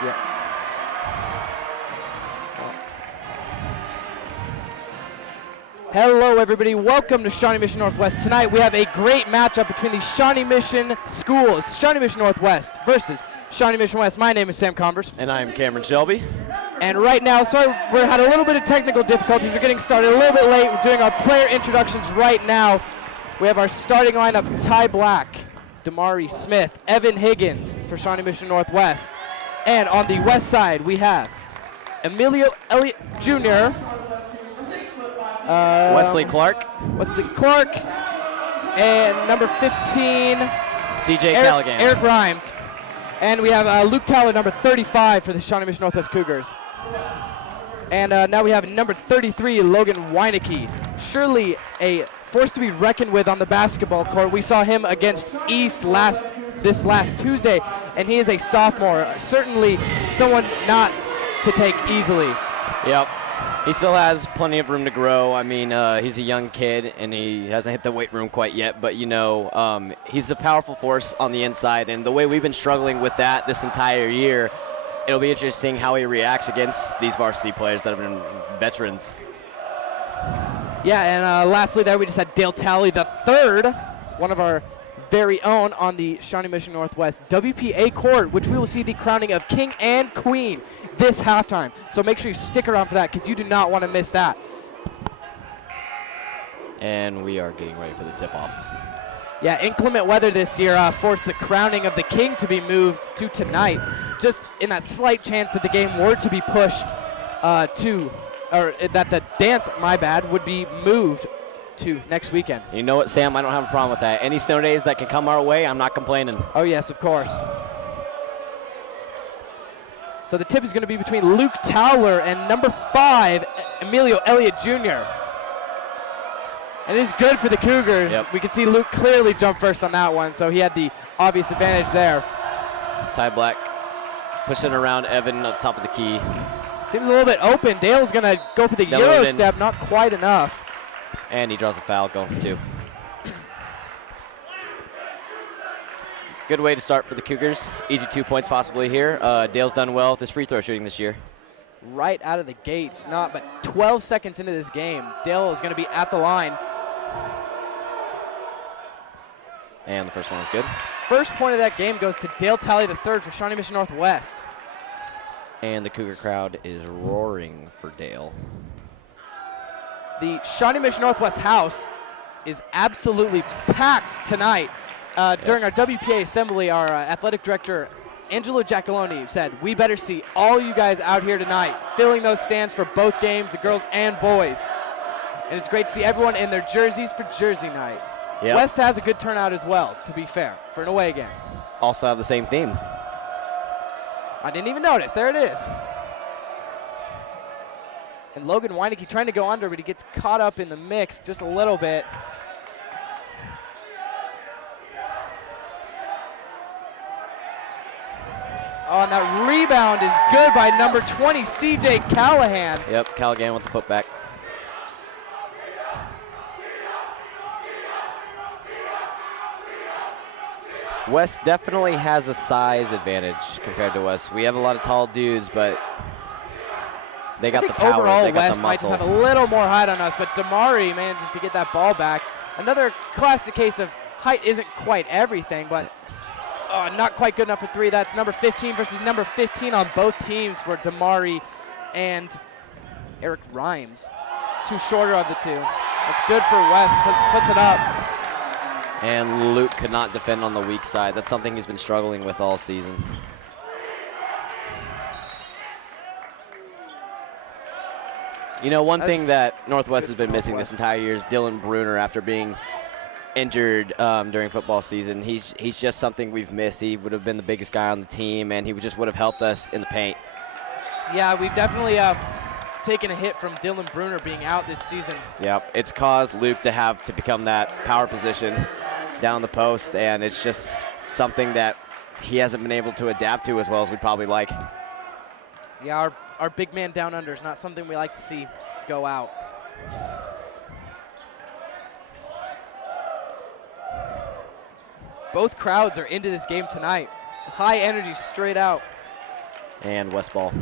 Yeah. Hello, everybody. Welcome to Shawnee Mission Northwest. Tonight we have a great matchup between the Shawnee Mission schools, Shawnee Mission Northwest versus Shawnee Mission West. My name is Sam Converse. And I'm Cameron Shelby. And right now, sorry, we had a little bit of technical difficulties. We're getting started a little bit late. We're doing our player introductions right now. We have our starting lineup: Ty Black, Damari Smith, Evan Higgins for Shawnee Mission Northwest. And on the west side, we have Emilio Elliott Jr., Wesley Clark, and number 15, CJ Callaghan. Eric Grimes. And we have Luke Tyler, number 35 for the Shawnee Mission Northwest Cougars. And now we have number 33, Logan Weinecke. Surely a force to be reckoned with on the basketball court. We saw him against East this last Tuesday, and he is a sophomore. Certainly someone not to take easily. Yep. He still has plenty of room to grow. I mean, he's a young kid, and he hasn't hit the weight room quite yet. But, you know, he's a powerful force on the inside. And the way we've been struggling with that this entire year, it'll be interesting how he reacts against these varsity players that have been veterans. Yeah, and lastly there we just had Dale Talley the third, one of our very own on the Shawnee Mission Northwest WPA court, which we will see the crowning of King and Queen this halftime. So make sure you stick around for that because you do not want to miss that. And we are getting ready for the tip-off. Yeah, inclement weather this year forced the crowning of the King to be moved to tonight, just in that slight chance that the game were to be pushed that the dance, would be moved to next weekend. You know what, Sam? I don't have a problem with that. Any snow days that can come our way, I'm not complaining. Oh, yes, of course. So the tip is going to be between Luke Towler and number 5, Emilio Elliott Jr. And it is good for the Cougars. Yep. We can see Luke clearly jump first on that one, so he had the obvious advantage there. Ty Black pushing around Evan up top of the key. Seems a little bit open. Dale's going to go for the Euro step, not quite enough. And he draws a foul, going for 2. Good way to start for the Cougars. Easy 2 points possibly here. Dale's done well with his free throw shooting this year. Right out of the gates, not but 12 seconds into this game. Dale is going to be at the line. And the first one is good. First point of that game goes to Dale Talley III for Shawnee Mission Northwest. And the Cougar crowd is roaring for Dale. The Shawnee Mission Northwest house is absolutely packed tonight. During our WPA assembly, our athletic director, Angelo Giacalone, said, we better see all you guys out here tonight, filling those stands for both games, the girls and boys. And it's great to see everyone in their jerseys for Jersey night. Yep. West has a good turnout as well, to be fair, for an away game. Also have the same theme. I didn't even notice. There it is. And Logan Weinecke trying to go under, but he gets caught up in the mix just a little bit. Oh, and that rebound is good by number 20, CJ Callaghan. Yep, Callaghan with the putback. West definitely has a size advantage compared to us. We have a lot of tall dudes, but they got the power. Overall, they got West the might just muscle. have a little more height on us, but Damari manages to get that ball back. Another classic case of height isn't quite everything, but not quite good enough for 3. That's number 15 versus number 15 on both teams for Damari and Eric Grimes. 2 shorter of the 2. That's good for West, puts it up. And Luke could not defend on the weak side. That's something he's been struggling with all season. You know, one thing that Northwest has been missing this entire year is Dylan Bruner after being injured during football season. He's just something we've missed. He would have been the biggest guy on the team, and he just would have helped us in the paint. Yeah, we've definitely taken a hit from Dylan Bruner being out this season. Yep, it's caused Luke to have to become that power position down the post, and it's just something that he hasn't been able to adapt to as well as we'd probably like. Yeah, our big man down under is not something we like to see go out. Both crowds are into this game tonight. High energy straight out. And West ball.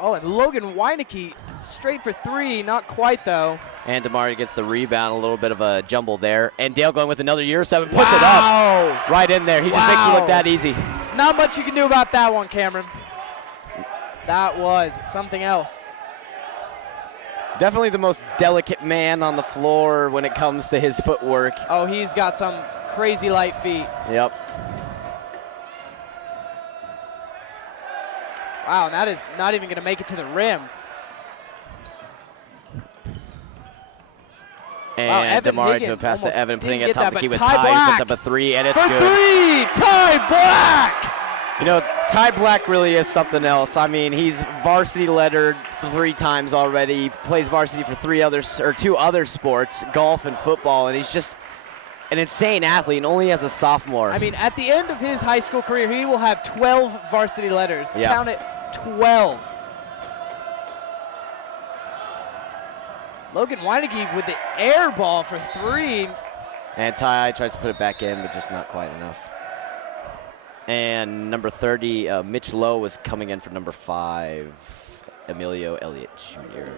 Oh, and Logan Weinecke straight for three, not quite though. And Damari gets the rebound, a little bit of a jumble there. And Dale going with another Euro 7, puts it up right in there. He just makes it look that easy. Not much you can do about that one, Cameron. That was something else. Definitely the most delicate man on the floor when it comes to his footwork. Oh, he's got some crazy light feet. Yep. Wow, and that is not even going to make it to the rim. And wow, Damari to pass to Evan, putting it top of the key with Ty Ty, who puts Black up a three, and it's for good. three, Ty Black! You know, Ty Black really is something else. I mean, he's varsity lettered 3 times already. He plays varsity for 2 other sports, golf and football, and he's just an insane athlete, and only as a sophomore. I mean, at the end of his high school career, he will have 12 varsity letters. Yeah. Count it, 12. Logan Weinecke with the air ball for three. And Ty tries to put it back in, but just not quite enough. And number 30, Mitch Lowe was coming in for number 5, Emilio Elliott Jr.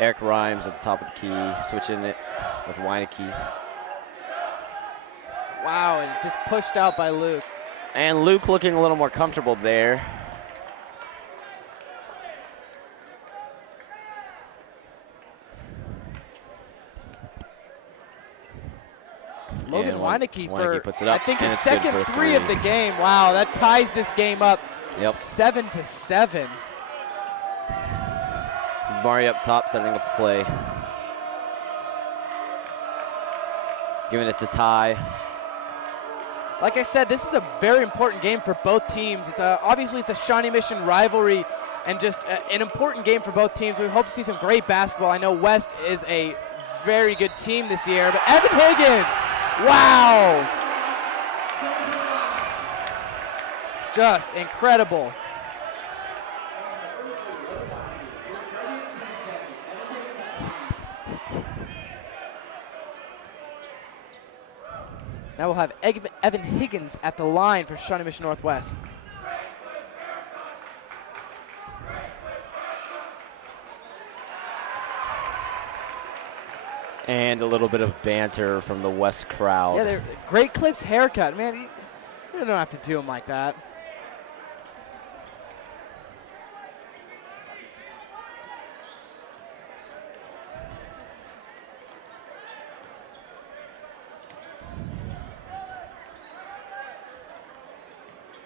Eric Rhymes at the top of the key, switching it with Weinecke. Wow, and it's just pushed out by Luke. And Luke looking a little more comfortable there. Logan Weinecke for, puts it up, I think, and his it's good second for a three of the game. Wow, that ties this game up. Yep. 7-7. Mari up top, setting up the play. Giving it to Ty. Like I said, this is a very important game for both teams. It's obviously it's a Shawnee Mission rivalry and just an important game for both teams. We hope to see some great basketball. I know West is a very good team this year, but Evan Higgins, wow. Just incredible. Now we'll have Evan Higgins at the line for Shawnee Mission Northwest. And a little bit of banter from the West crowd. Yeah, they're great Clips haircut. Man, you don't have to do him like that.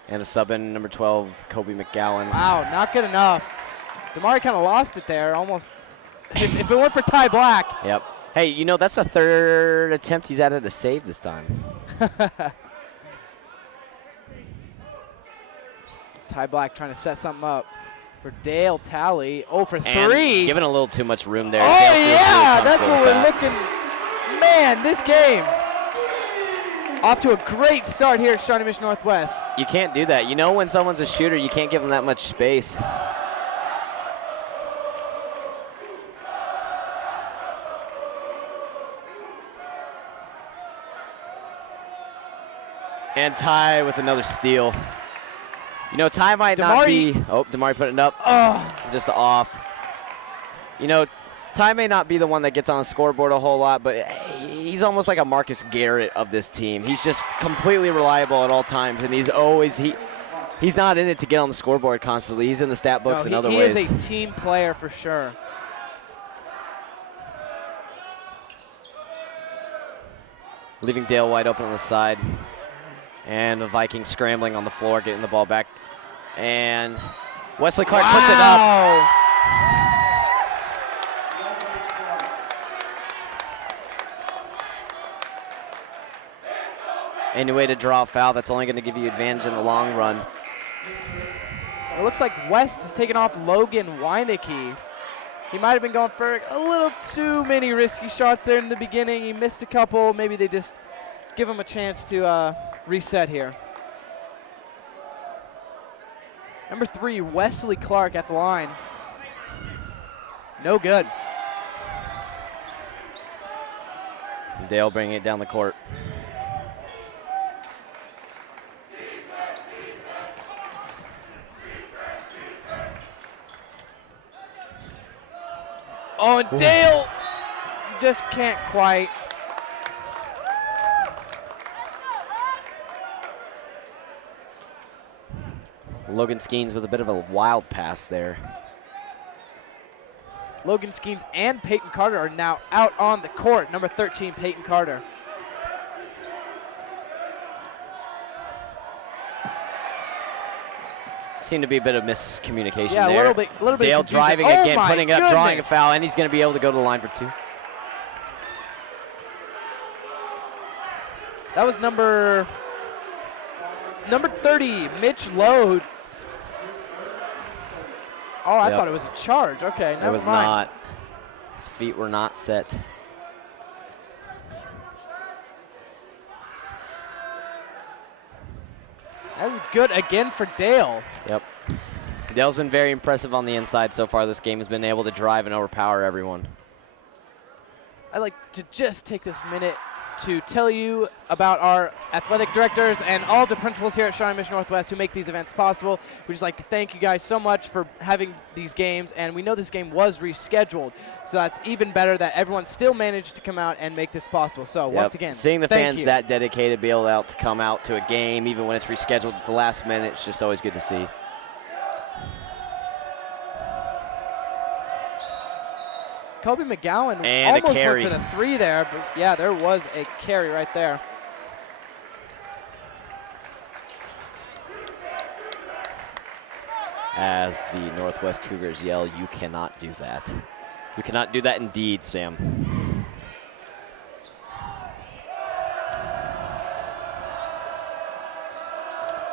And a sub in, number 12, Kobe McGowan. Wow, not good enough. Damari kind of lost it there, almost. If it weren't for Ty Black. Yep. Hey, you know, that's the 3rd attempt he's added a save this time. Ty Black trying to set something up for Dale Talley. Oh, for And three. giving a little too much room there. Oh, Dale yeah, really that's what we're that. looking. Man, this game. Off to a great start here at Shawnee Mission Northwest. You can't do that. You know when someone's a shooter, you can't give them that much space. And Ty with another steal. You know, Ty might not be. Oh, Damari put it up. Oh. Just off. You know, Ty may not be the one that gets on the scoreboard a whole lot, but he's almost like a Marcus Garrett of this team. He's just completely reliable at all times, and he's always he's not in it to get on the scoreboard constantly. He's in the stat books in other ways. He is a team player for sure. Leaving Dale wide open on the side. And the Vikings scrambling on the floor, getting the ball back. And Wesley Clark puts it up. Any way to draw a foul, that's only going to give you advantage in the long run. It looks like West is taking off Logan Weinecke. He might have been going for a little too many risky shots there in the beginning. He missed a couple. Maybe they just give him a chance to reset here. Number 3, Wesley Clark at the line. No good. Dale bringing it down the court. Oh, and Dale just can't quite. Logan Skeens with a bit of a wild pass there. Logan Skeens and Peyton Carter are now out on the court. Number 13, Peyton Carter. Seemed to be a bit of miscommunication Yeah, there. a little bit Dale of confusion. driving Oh again, my putting up, drawing a goodness. foul, and he's going to be able to go to the line for 2. That was number 30, Mitch Lowe. Oh, I Yep. thought it was a charge. Okay, never It was mind. not. His feet were not set. That's good again for Dale. Yep. Dale's been very impressive on the inside so far this game. Has been able to drive and overpower everyone. I'd like to just take this minute to tell you about our athletic directors and all the principals here at Shawnee Mission Northwest who make these events possible. We'd just like to thank you guys so much for having these games, and we know this game was rescheduled, so that's even better that everyone still managed to come out and make this possible. So Yep. once again, seeing the thank fans you. that dedicated be able to come out to a game even when it's rescheduled at the last minute, it's just always good to see. Kobe McGowan And a almost carry. went for the 3 there, but yeah, there was a carry right there. As the Northwest Cougars yell, "You cannot do that." You cannot do that indeed, Sam.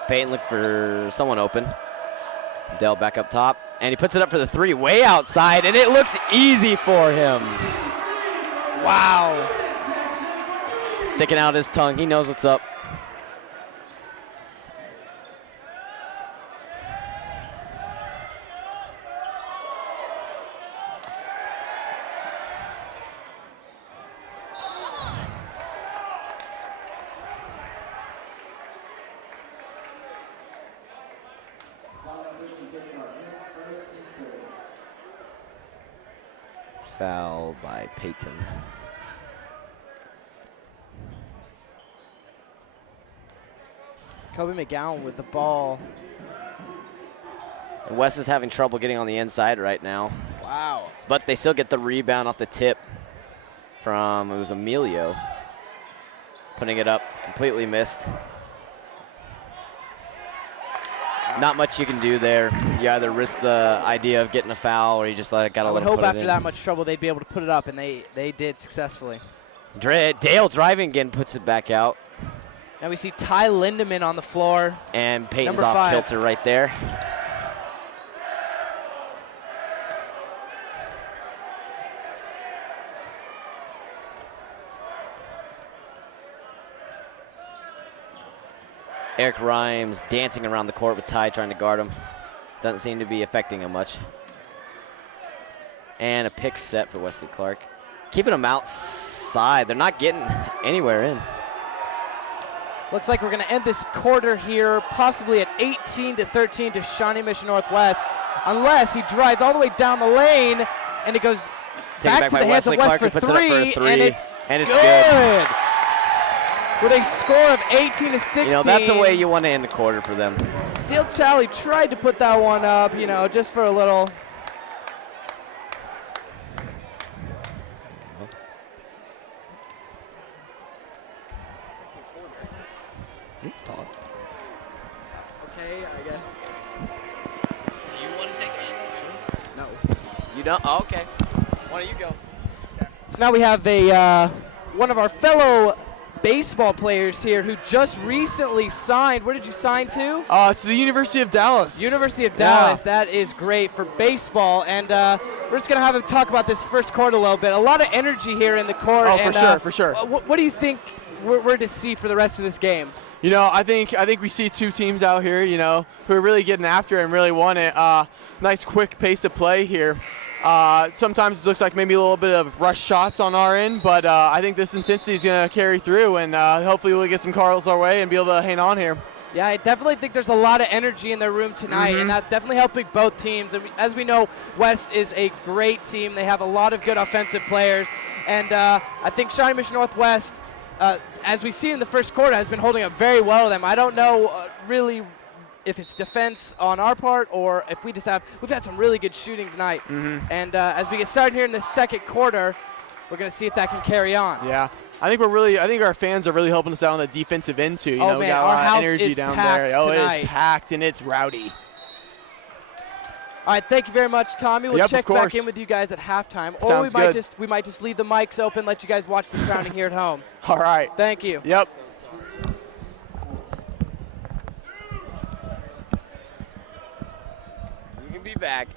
Peyton looked for someone open. Dale back up top, and he puts it up for the 3, way outside, and it looks easy for him. Wow. Sticking out his tongue, he knows what's up. Foul by Peyton. Kobe McGowan with the ball. And Wes is having trouble getting on the inside right now. Wow. But they still get the rebound off the tip from, it was Emilio. Putting it up, completely missed. Not much you can do there. You either risk the idea of getting a foul or you just let it, gotta I let would him hope put it after in. that much trouble they'd be able to put it up, and they did successfully. Dale driving again, puts it back out. Now we see Ty Lindemann on the floor. And Peyton's Number off 5. kilter right there. Eric Rhymes dancing around the court with Ty trying to guard him. Doesn't seem to be affecting him much. And a pick set for Wesley Clark. Keeping them outside. They're not getting anywhere in. Looks like we're going to end this quarter here, possibly at 18-13 to Shawnee Mission Northwest, unless he drives all the way down the lane, and it goes back to the hands of West for puts it up for a 3, 3, and it's good. good. With a score of 18-16. You know, that's the way you want to end the quarter for them. Dale Challey tried to put that one up, you know, just for a little. Okay, I guess. You want to take it? No. You don't? Oh, okay. Why don't you go? So now we have a one of our fellow baseball players here who just recently signed. Where did you sign to? To the University of Dallas. University of Dallas. That is great for baseball. And we're just going to have him talk about this first court a little bit. A lot of energy here in the court. Oh, and, for sure. What do you think we're to see for the rest of this game? You know, I think we see two teams out here, you know, who are really getting after it and really want it. Nice quick pace of play here. Sometimes it looks like maybe a little bit of rush shots on our end, but I think this intensity is going to carry through, and hopefully we'll get some calls our way and be able to hang on here. Yeah, I definitely think there's a lot of energy in their room tonight, and that's definitely helping both teams. And as we know, West is a great team. They have a lot of good offensive players, and I think Shawnee Mission Northwest, as we see in the first quarter, has been holding up very well to them. I don't know really if it's defense on our part or if we've had some really good shooting tonight. And as we get started here in the second quarter, we're going to see if that can carry on. Yeah. I think our fans are really helping us out on the defensive end too. You know, we got a lot of energy down there. Oh, it is packed and it's rowdy. All right, thank you very much, Tommy. We'll check back in with you guys at halftime. Or we might just leave the mics open, let you guys watch the surrounding here at home. All right. Thank you. Yep. You can be back.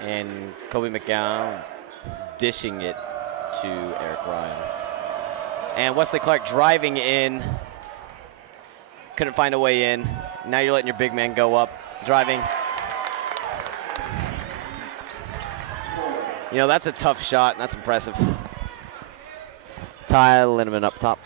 And Kobe McGowan dishing it to Eric Rimes. And Wesley Clark driving in. Couldn't find a way in. Now you're letting your big man go up. Driving. You know, that's a tough shot. That's impressive. Ty Lindemann up top.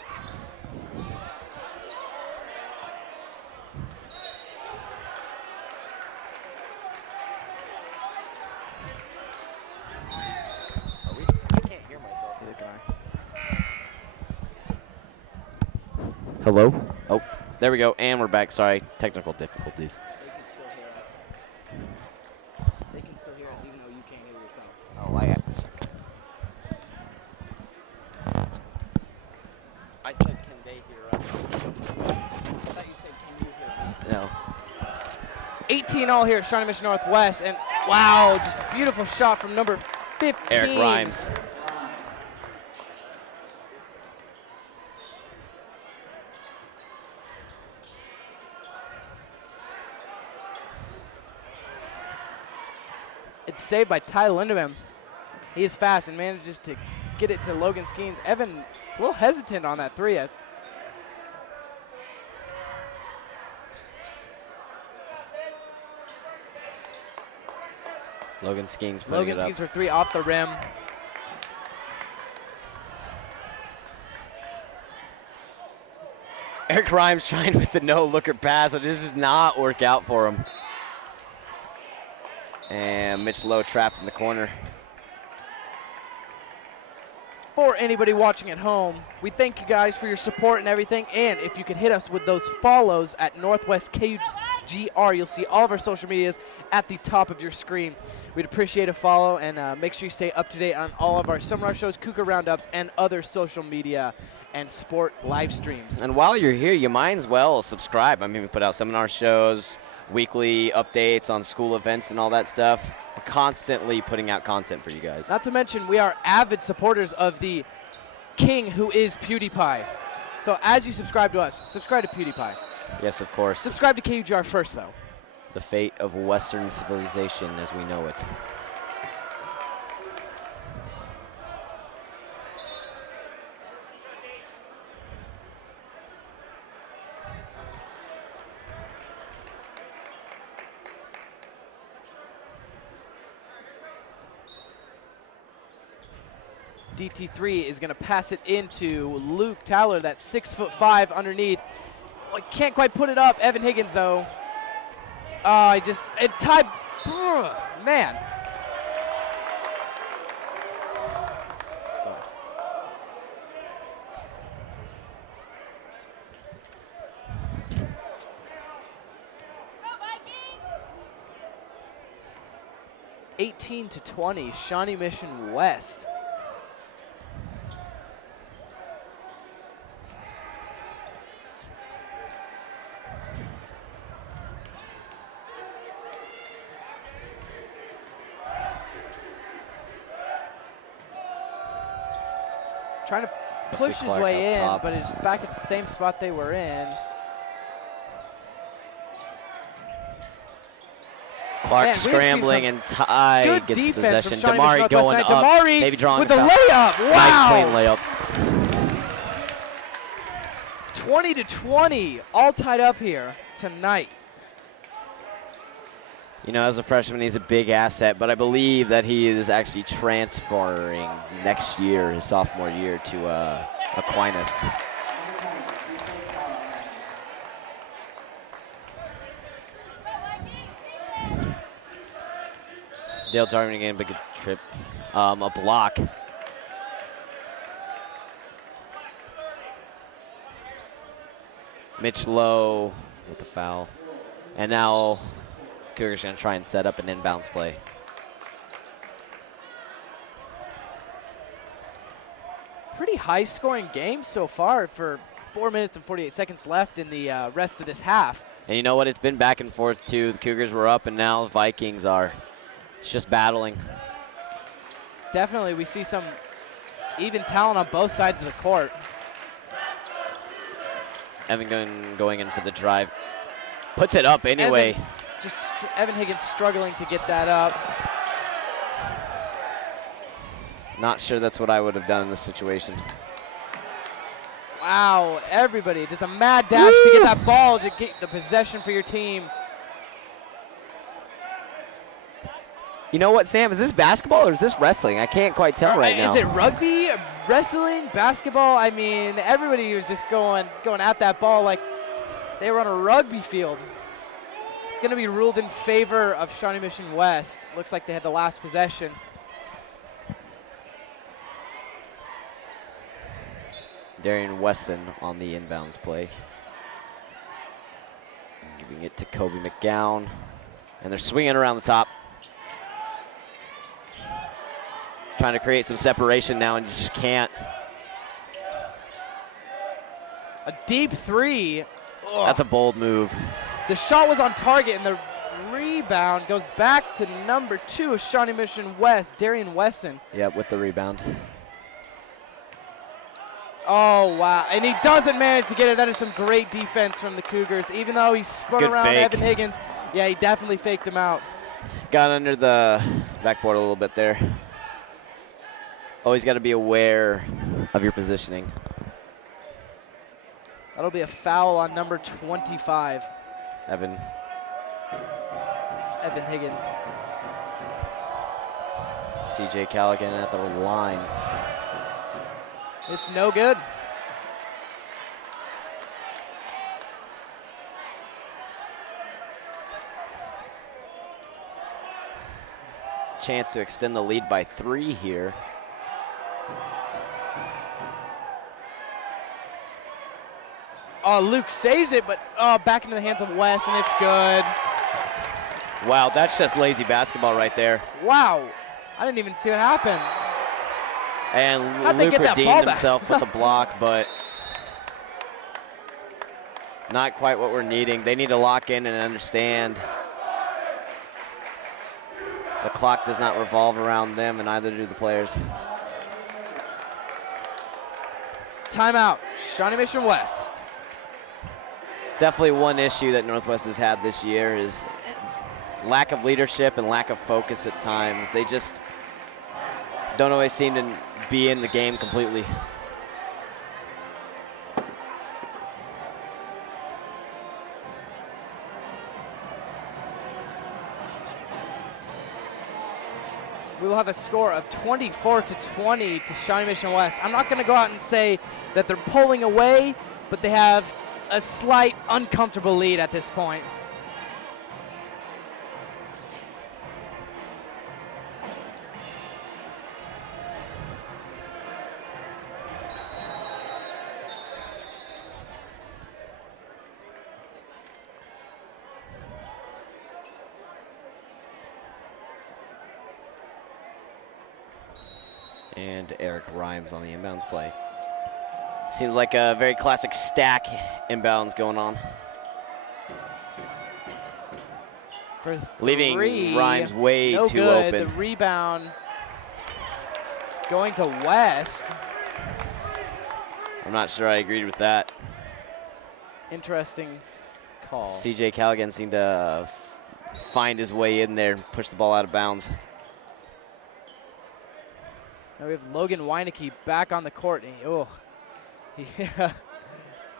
Hello? Oh, there we go. And we're back. Sorry, technical difficulties. They can still hear us even though you can't hear yourself. Oh, I said, can they hear us? I thought you said, can you hear me? No. 18 all here at Shawnee Mission Northwest. And wow, just a beautiful shot from number 15. Eric Rimes. It's saved by Ty Lindemann. He is fast and manages to get it to Logan Skeens. Evan, a little hesitant on that three. Logan Skeens. Logan Skeens for three off the rim. Eric Rimes trying with the no-looker pass, and this does not work out for him. And Mitch Lowe trapped in the corner. For anybody watching at home, we thank you guys for your support and everything. And if you could hit us with those follows at Northwest KUGR, you'll see all of our social medias at the top of your screen. We'd appreciate a follow, and make sure you stay up to date on all of our summer shows, KUGR Roundups, and other social media and sport live streams. And while you're here, you might as well subscribe. I mean, we put out seminar shows, weekly updates on school events and all that stuff. We're constantly putting out content for you guys. Not to mention, we are avid supporters of the king who is PewDiePie. So as you subscribe to us, subscribe to PewDiePie. Yes, of course. Subscribe to KUGR first, though. The fate of Western civilization as we know it. DT3 is going to pass it into Luke Towler, that's 6'5" underneath. Oh, can't quite put it up. Evan Higgins, though. Ty, man. So. Go, 18-20, Shawnee Mission West. Trying to push his way in, but it's back at the same spot they were in. Clark Man, scrambling, and Ty gets the possession. Damari going up, Damari maybe drawing with the foul. layup. Wow! Nice clean layup. 20-20, all tied up here tonight. You know, as a freshman, he's a big asset, but I believe that he is actually transferring next year, his sophomore year, to Aquinas. Dale Jarman getting a big trip, a block. Mitch Lowe with the foul. And now Cougars going to try and set up an inbounds play. Pretty high-scoring game so far for 4 minutes and 48 seconds left in the rest of this half. And you know what? It's been back and forth, too. The Cougars were up, and now the Vikings are. It's just battling. Definitely, we see some even talent on both sides of the court. Evan going in for the drive. Puts it up anyway. Evan Higgins struggling to get that up. Not sure that's what I would have done in this situation. Wow, everybody, just a mad dash to get that ball, to get the possession for your team. You know what, Sam? Is this basketball or is this wrestling? I can't quite tell right now. Is it rugby, wrestling, basketball? I mean, everybody was just going at that ball like they were on a rugby field. It's going to be ruled in favor of Shawnee Mission West. Looks like they had the last possession. Darian Weston on the inbounds play. Giving it to Kobe McGowan. And they're swinging around the top. Trying to create some separation now, and you just can't. A deep three. Ugh. That's a bold move. The shot was on target, and the rebound goes back to number 2 of Shawnee Mission West, Darian Wesson. Yep, with the rebound. Oh, wow. And he doesn't manage to get it. That is some great defense from the Cougars. Even though he spun Good around fake. Evan Higgins, yeah, he definitely faked him out. Got under the backboard a little bit there. Always got to be aware of your positioning. That'll be a foul on number 25. Evan Higgins. CJ Callaghan at the line. It's no good. Chance to extend the lead by 3 here. Oh, Luke saves it, but back into the hands of Wes, and it's good. Wow, that's just lazy basketball right there. Wow, I didn't even see what happened. And How'd they Luke get that ball redeemed back? himself with a block, but not quite what we're needing. They need to lock in and understand the clock does not revolve around them, and neither do the players. Timeout, Shawnee Mission West. It's definitely one issue that Northwest has had this year is lack of leadership and lack of focus at times. They just don't always seem to be in the game completely. We will have a score of 24-20 to Shawnee Mission West. I'm not going to go out and say that they're pulling away, but they have a slight uncomfortable lead at this point. And Eric Rhymes on the inbounds play. Seems like a very classic stack inbounds going on. For leaving three, Rhymes way no too good. open. The rebound going to West. I'm not sure I agreed with that. Interesting call. CJ Callaghan seemed to find his way in there and push the ball out of bounds. Now we have Logan Weinecke back on the court.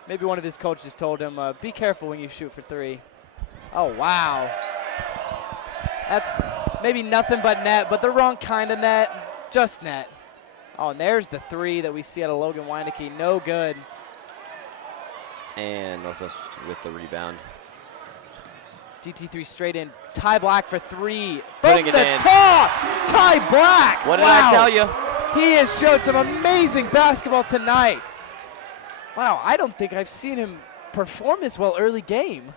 Maybe one of his coaches told him, be careful when you shoot for three. Oh, wow. That's maybe nothing but net, but the wrong kind of net, just net. Oh, and there's the three that we see out of Logan Weinecke. No good. And Northwest with the rebound. DT3 straight in. Ty Black for three. Putting From it the in. top, Ty Black. What did Wow. I tell you? He has showed some amazing basketball tonight. Wow, I don't think I've seen him perform this well early game.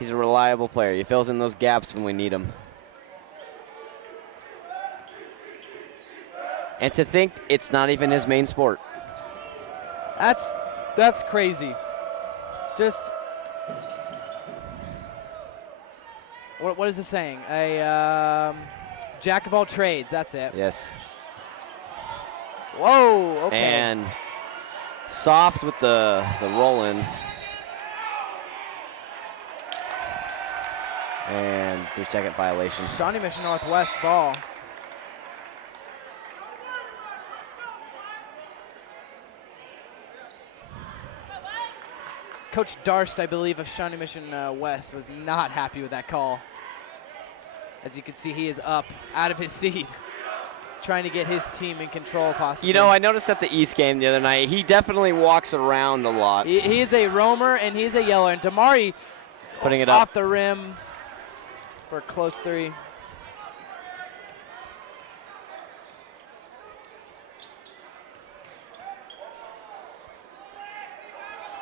He's a reliable player. He fills in those gaps when we need him. And to think it's not even his main sport. That's crazy. Just what is the saying? A jack of all trades. That's it. Yes. Whoa. Okay. And soft with the roll in. And 3-second violation. Shawnee Mission Northwest ball. Coach Darst, I believe, of Shawnee Mission West was not happy with that call. As you can see, he is up out of his seat, trying to get his team in control possibly. You know, I noticed at the East game the other night, he definitely walks around a lot. He is a roamer and he's a yeller. And Damari Putting it up. off the rim for a close three.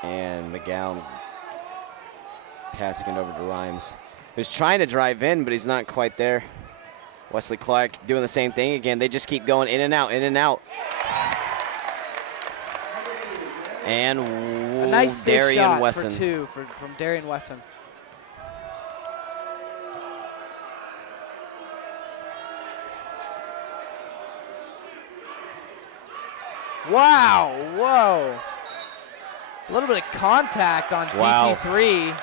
And McGowan passing it over to Rhymes, who's trying to drive in, but he's not quite there. Wesley Clark doing the same thing again. They just keep going in and out, in and out. And A nice safe Darian shot Wesson. for two from Darian Wesson. Wow, whoa. A little bit of contact on Wow. DT3.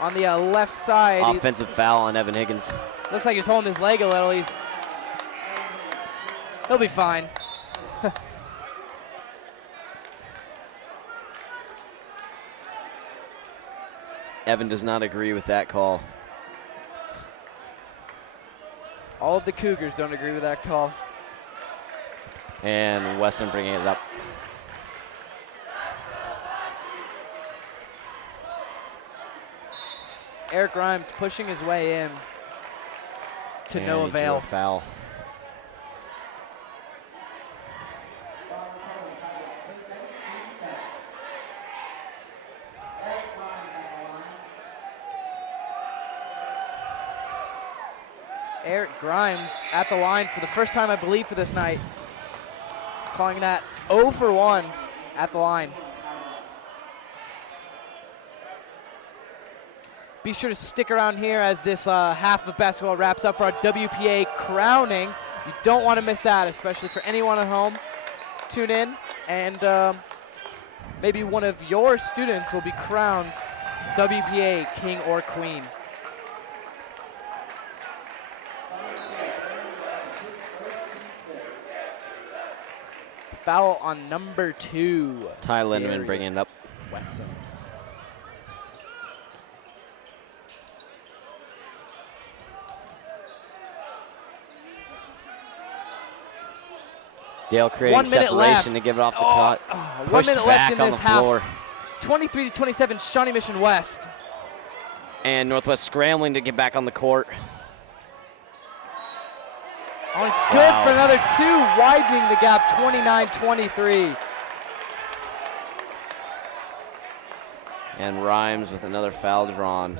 On the left side. Offensive foul on Evan Higgins. Looks like he's holding his leg a little. He'll be fine. Evan does not agree with that call. All of the Cougars don't agree with that call. And Wesson bringing it up. Eric Grimes pushing his way in to And no he drew avail. a foul. Eric Grimes at the line for the first time, I believe, for this night. Calling that 0 for 1 at the line. Be sure to stick around here as this half of basketball wraps up for our WPA crowning. You don't want to miss that, especially for anyone at home. Tune in, and maybe one of your students will be crowned WPA King or Queen. Foul on number 2. Ty Lindemann Darian bringing it up. Wesson. Dale creating 1 minute separation left. to give it off the cut. 1 Pushed minute left back in on this the half. floor. 23-27, Shawnee Mission West. And Northwest scrambling to get back on the court. Oh, it's good Wow. for another 2, widening the gap, 29-23. And Rhymes with another foul drawn.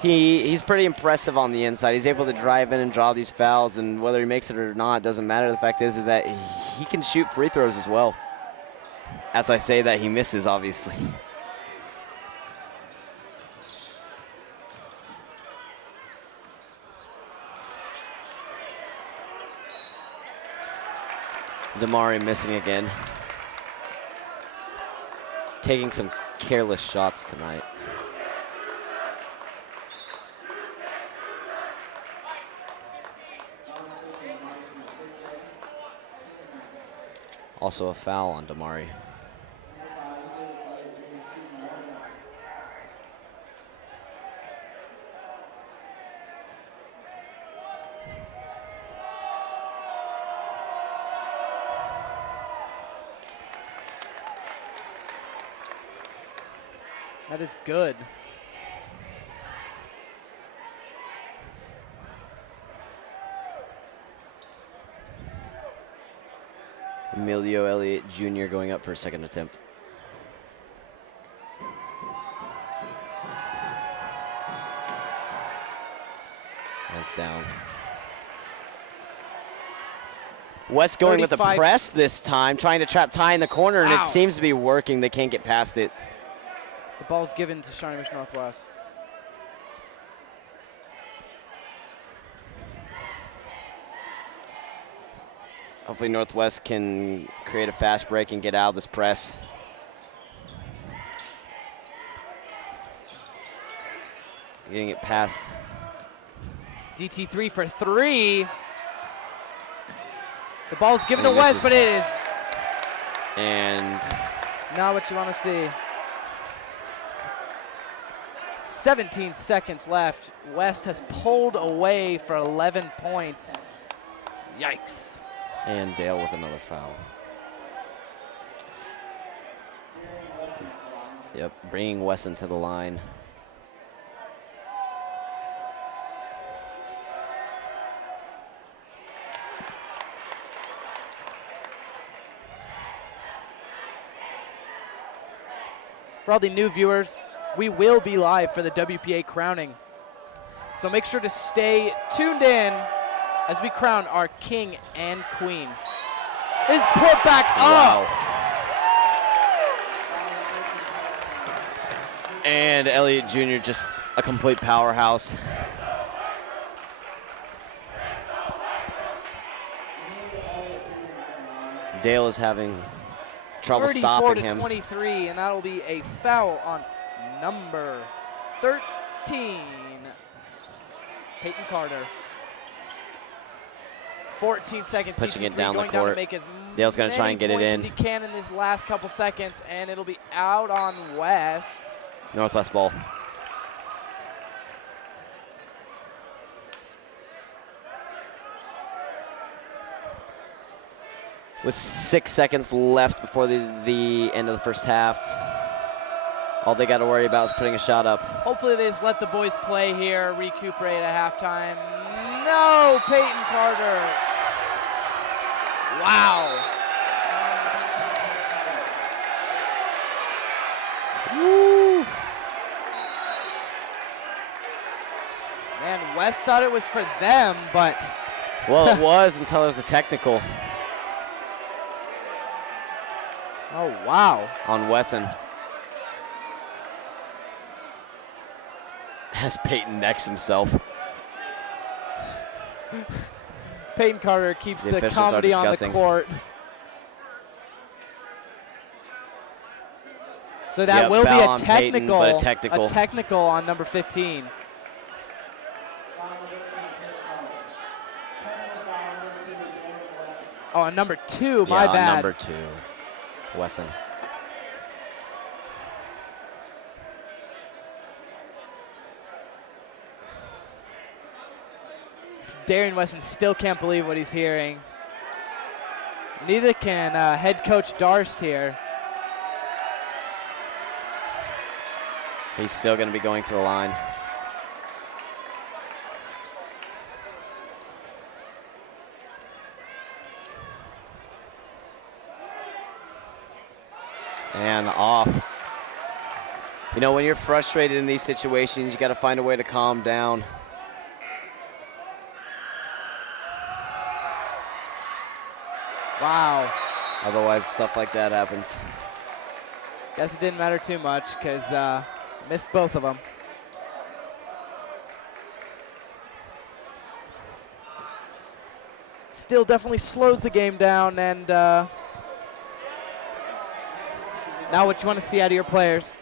He's pretty impressive on the inside. He's able to drive in and draw these fouls, and whether he makes it or not doesn't matter. The fact is that he can shoot free throws as well. As I say that, he misses, obviously. Damari missing again. Taking some careless shots tonight. Also a foul on Damari. That is good. Emilio Elliott Jr. going up for a second attempt. That's down. West going with the press this time, trying to trap Ty in the corner, and it seems to be working. They can't get past it. The ball's given to Shawnee Mission Northwest. Hopefully Northwest can create a fast break and get out of this press. Getting it past. DT3 for 3. The ball's given to West, but it is and not what you want to see. 17 seconds left. West has pulled away for 11 points. Yikes. And Dale with another foul. Yep, bringing Weston to the line. For all the new viewers, we will be live for the WPA crowning. So make sure to stay tuned in as we crown our king and queen. Is put back up. And Elliott Jr. just a complete powerhouse. Dale is having trouble stopping him. 34-23, and that'll be a foul on number 13, Peyton Carter. 14 seconds. Pushing it DT3 down the going down court. to make as Dale's going to try and get it in. As he can in these last couple seconds, and it'll be out on West. Northwest ball. With 6 seconds left before the end of the first half, all they got to worry about is putting a shot up. Hopefully they just let the boys play here, recuperate at halftime. No, Peyton Carter. Wow. Woo. Man, West thought it was for them, but. Well, it was until it was a technical. Oh, wow. On Wesson. As Peyton necks himself. Peyton Carter keeps the comedy on the court. So that will be a technical, Peyton, a technical on number 15. Oh, on number 2, my bad. Number 2, Wesson. Darian Wesson still can't believe what he's hearing. Neither can head coach Darst here. He's still going to be going to the line. And off. You know, when you're frustrated in these situations, you got to find a way to calm down. Wow. Otherwise, stuff like that happens. Guess it didn't matter too much because missed both of them. It's still definitely slows the game down. And now what you want to see out of your players.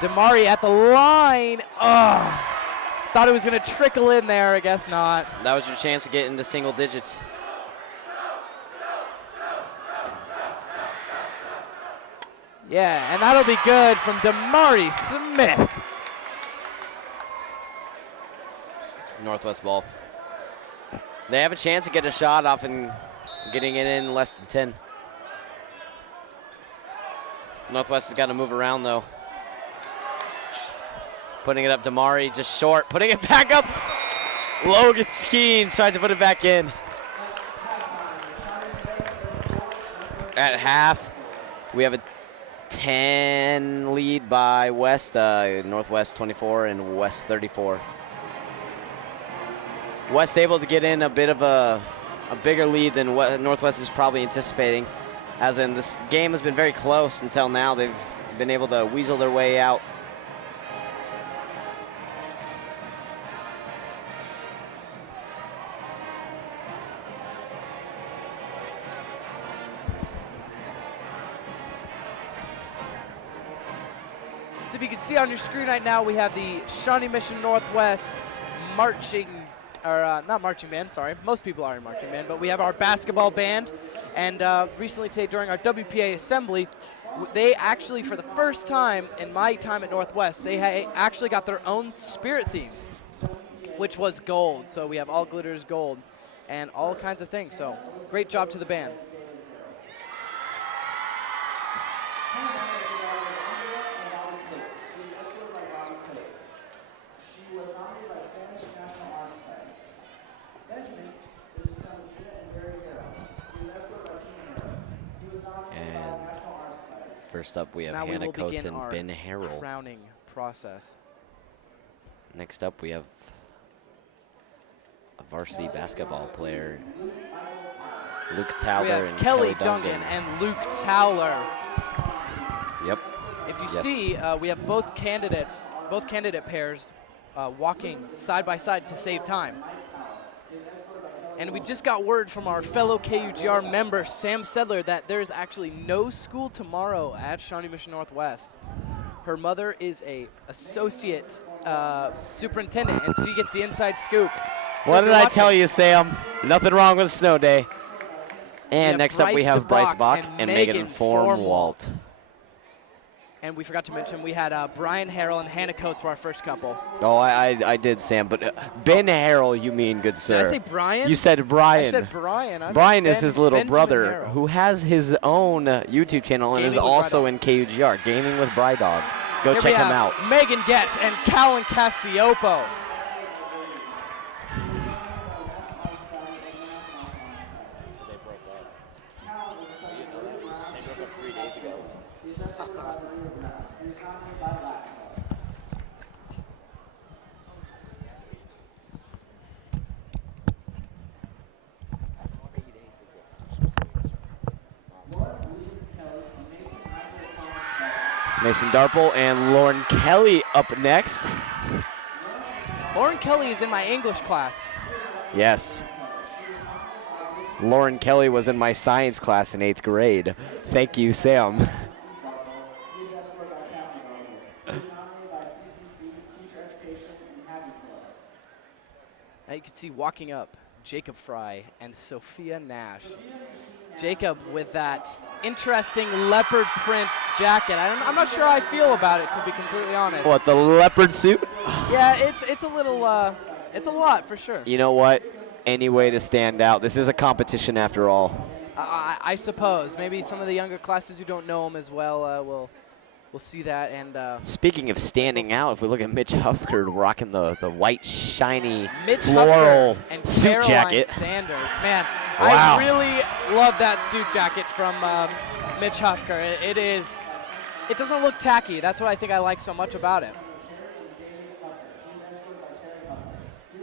Damari at the line. Ugh. Thought it was going to trickle in there. I guess not. That was your chance to get into single digits. Yeah, and that'll be good from Damari Smith. Northwest ball. They have a chance to get a shot off and getting it in less than 10. Northwest has got to move around, though. Putting it up, Damari just short. Putting it back up. Logan Skeens tries to put it back in. At half, we have a 10 lead by West, Northwest 24 and West 34. West able to get in a bit of a bigger lead than what Northwest is probably anticipating. As in, this game has been very close until now. They've been able to weasel their way out. So if you can see on your screen right now, we have the Shawnee Mission Northwest marching, or not marching band, sorry. Most people are in marching band, but we have our basketball band. And recently today during our WPA assembly, they actually, for the first time in my time at Northwest, they actually got their own spirit theme, which was gold. So we have all glitters gold and all kinds of things. So great job to the band. First up, we have now Hannah we will begin Coase and our Ben Harrell. crowning process. Next up, we have a varsity basketball player, Luke Towler, We have and Kelly Duncan. Duncan and Luke Towler. Yep. If you Yes. see, we have both candidate pairs walking side by side to save time. And we just got word from our fellow KUGR member, Sam Sedler, that there is actually no school tomorrow at Shawnee Mission Northwest. Her mother is a associate superintendent, and she gets the inside scoop. What did I tell you, Sam? Nothing wrong with a snow day. And next up, we have Bryce Bach and Megan Formwalt. And we forgot to mention we had Brian Harrell and Hannah Coates were our first couple. Oh, I did, Sam. But Ben Harrell, you mean, good sir. Did I say Brian? You said Brian. I said Brian. Brian is his little Benjamin brother Harrell. who has his own YouTube channel and Gaming is with also Brydog. in KUGR, Gaming with Brydog. Go Here check we him have out. Megan Getz and Callan Cassiopo. Mason Darple and Lauren Kelly up next. Lauren Kelly is in my English class. Yes. Lauren Kelly was in my science class in 8th grade. Thank you, Sam. Now you can see walking up Jacob Fry and Sophia Nash. Jacob with that interesting leopard print jacket. I'm not sure how I feel about it, to be completely honest. What, the leopard suit? Yeah, it's a little, it's a lot for sure. You know what? Any way to stand out. This is a competition after all. I suppose. Maybe some of the younger classes who don't know him as well will see that. And Speaking of standing out, if we look at Mitch Hufker rocking the white, shiny, Mitch floral Hufker and suit Caroline jacket. Sanders. Man, Wow. I really love that suit jacket from Mitch Hufker. It doesn't look tacky. That's what I think I like so much about it.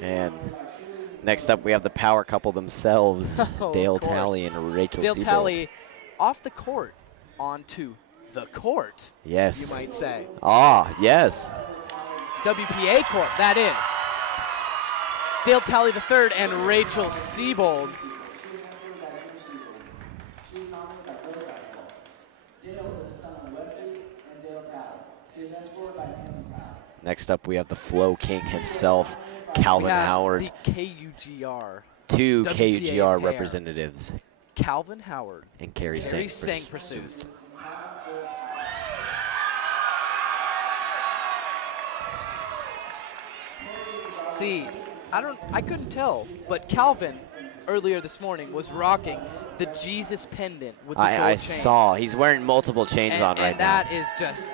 And next up, we have the power couple themselves, Oh, Dale of course. Talley and Rachel Dale Siebold. Talley off the court onto the court, Yes. you might say. Ah, yes. WPA court, that is. Dale Talley III and Rachel Siebold. Next up, we have the Flow King himself, Calvin We have Howard. the KUGR. Two WPA KUGR pair. representatives. Calvin Howard. And Carrie Sang Pursuit. See, I couldn't tell, but Calvin earlier this morning was rocking the Jesus pendant with the gold I chain. saw. He's wearing multiple chains on right and now. that is just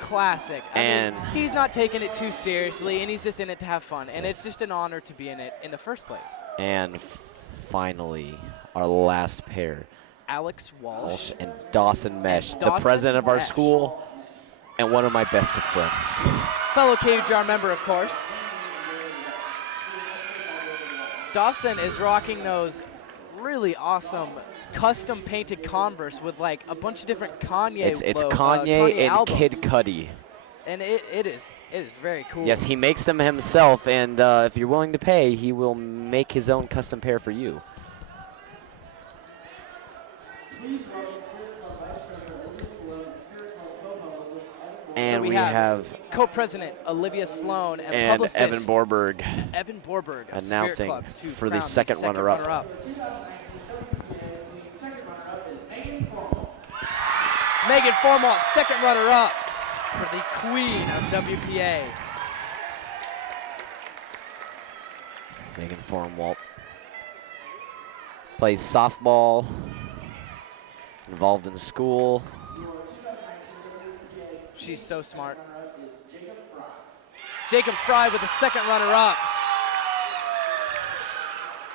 classic. I mean, he's not taking it too seriously, and he's just in it to have fun. And it's just an honor to be in it in the first place. And finally, our last pair. Alex Walsh And Dawson Mesh, And the Dawson president of our Mesh. school and one of my best of friends. fellow KUGR member, of course. Dawson is rocking those really awesome custom painted Converse with like a bunch of different Kanye. It's Kanye Kanye and albums. Kid Cudi. And it is very cool. Yes, he makes them himself, and if you're willing to pay, he will make his own custom pair for you. And So we have co-president Olivia Sloan and, publicist Evan Borberg Evan Borberg of announcing Spirit Club to for the crown second runner-up. Megan Formalt, second runner-up for the queen of WPA. Megan Formwalt plays softball, involved in school. She's so smart. Jacob Fry with the second runner-up.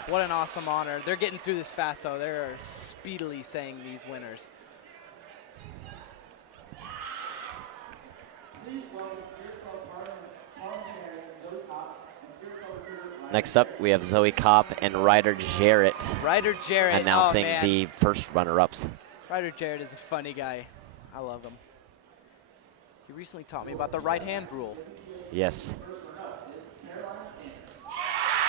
What an awesome honor. They're getting through this fast, though. They're speedily saying these winners. Next up, we have Zoe Kopp and Ryder Jarrett Ryder Jarrett, announcing oh, man. the first runner-ups. Ryder Jarrett is a funny guy. I love him. He recently taught me about the right-hand rule. Yes.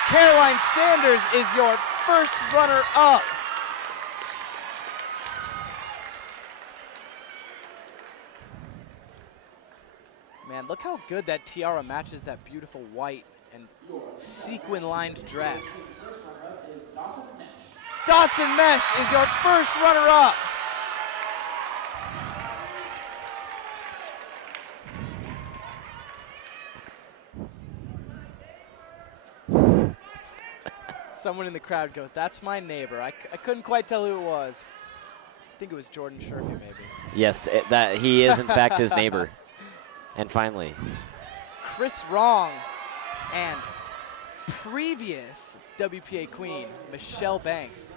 Caroline Sanders is your first runner-up. Man, look how good that tiara matches that beautiful white and sequin-lined dress. Dawson Mesh is your first runner-up. Someone in the crowd goes, "That's my neighbor." I couldn't quite tell who it was. I think it was Jordan Sherfy, maybe. Yes, that he is in fact his neighbor. And finally, Chris Wrong and previous WPA queen, Michelle Banks.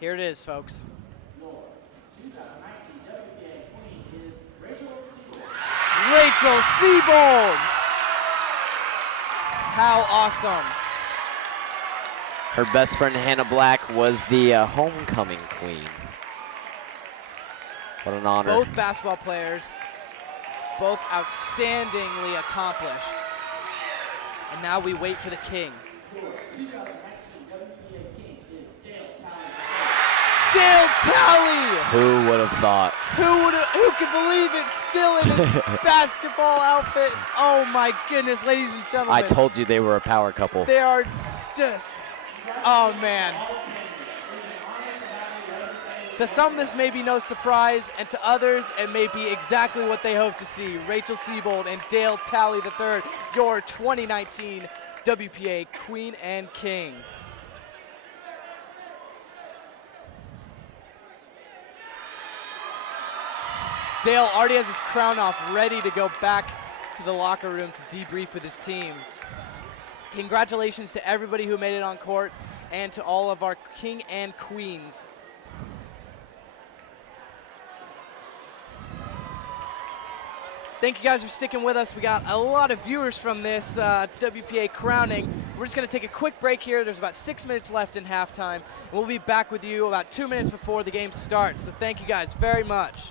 Here it is, folks. Rachel Siebold. How awesome. her best friend Hannah Black was the homecoming queen. What an honor. Both basketball players, both outstandingly accomplished. And now we wait for the king. Dale Talley! Who would have thought? Who could believe it, still in his basketball outfit? Oh my goodness, ladies and gentlemen. I told you they were a power couple. They are just, oh man. To some, this may be no surprise, and to others, it may be exactly what they hope to see. Rachel Siebold and Dale Talley III, your 2019 WPA Queen and King. Dale already has his crown off, ready to go back to the locker room to debrief with his team. Congratulations to everybody who made it on court and to all of our king and queens. Thank you guys for sticking with us. We got a lot of viewers from this WPA crowning. We're just going to take a quick break here. There's about 6 minutes left in halftime. And we'll be back with you about 2 minutes before the game starts. So thank you guys very much.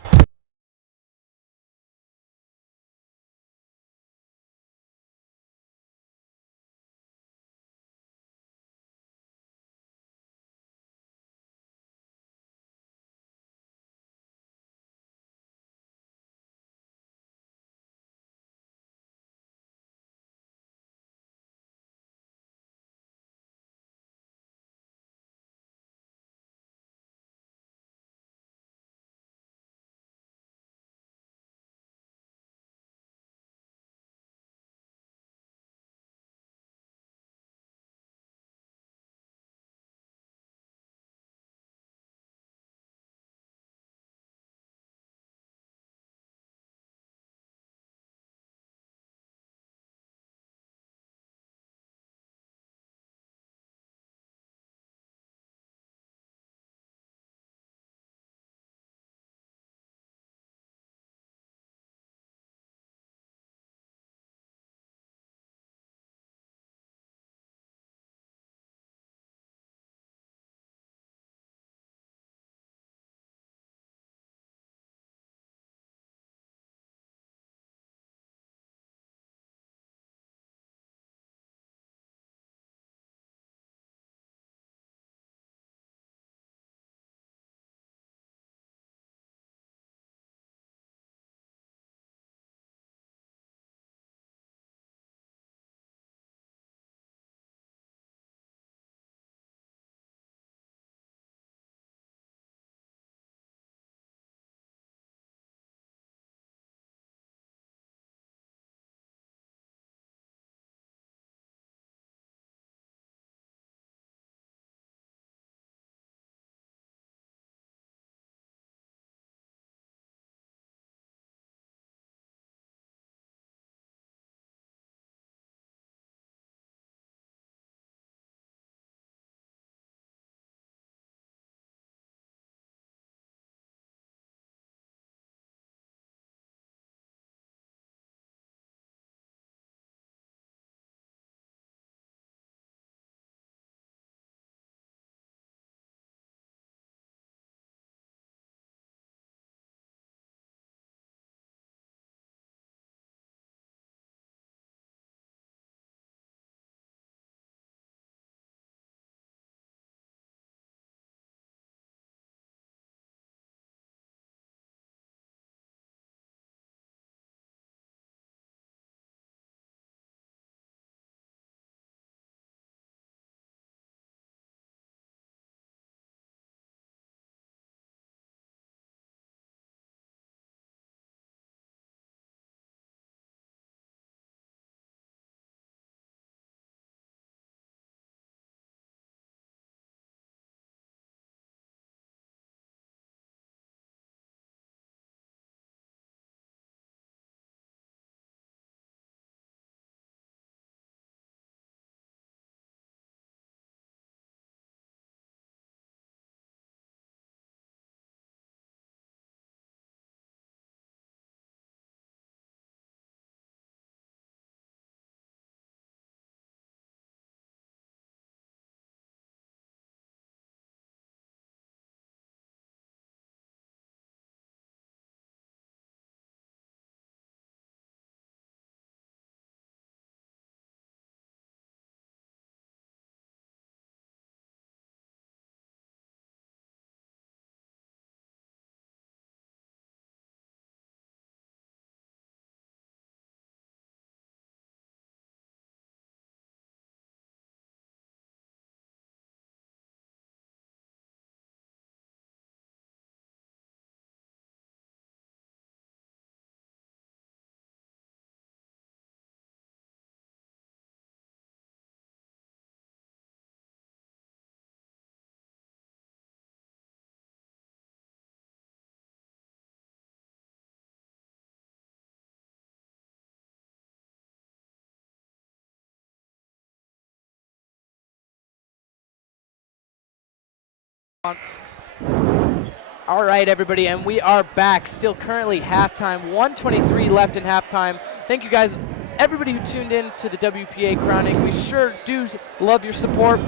All right, everybody, and we are back. Still currently halftime, 1:23 left in halftime. Thank you guys, everybody who tuned in to the WPA crowning. We sure do love your support,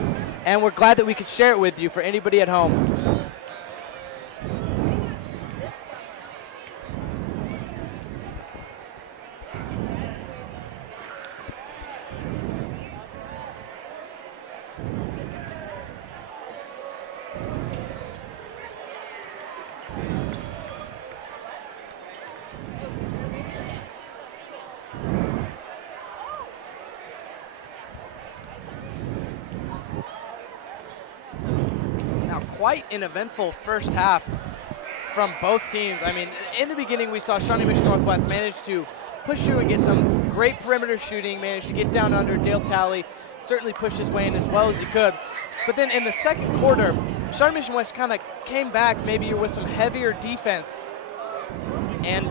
and we're glad that we could share it with you for anybody at home. Quite an eventful first half from both teams. I mean, in the beginning, we saw Shawnee Mission Northwest manage to push through and get some great perimeter shooting, managed to get down under. Dale Talley certainly pushed his way in as well as he could. But then in the second quarter, Shawnee Mission West kind of came back maybe with some heavier defense and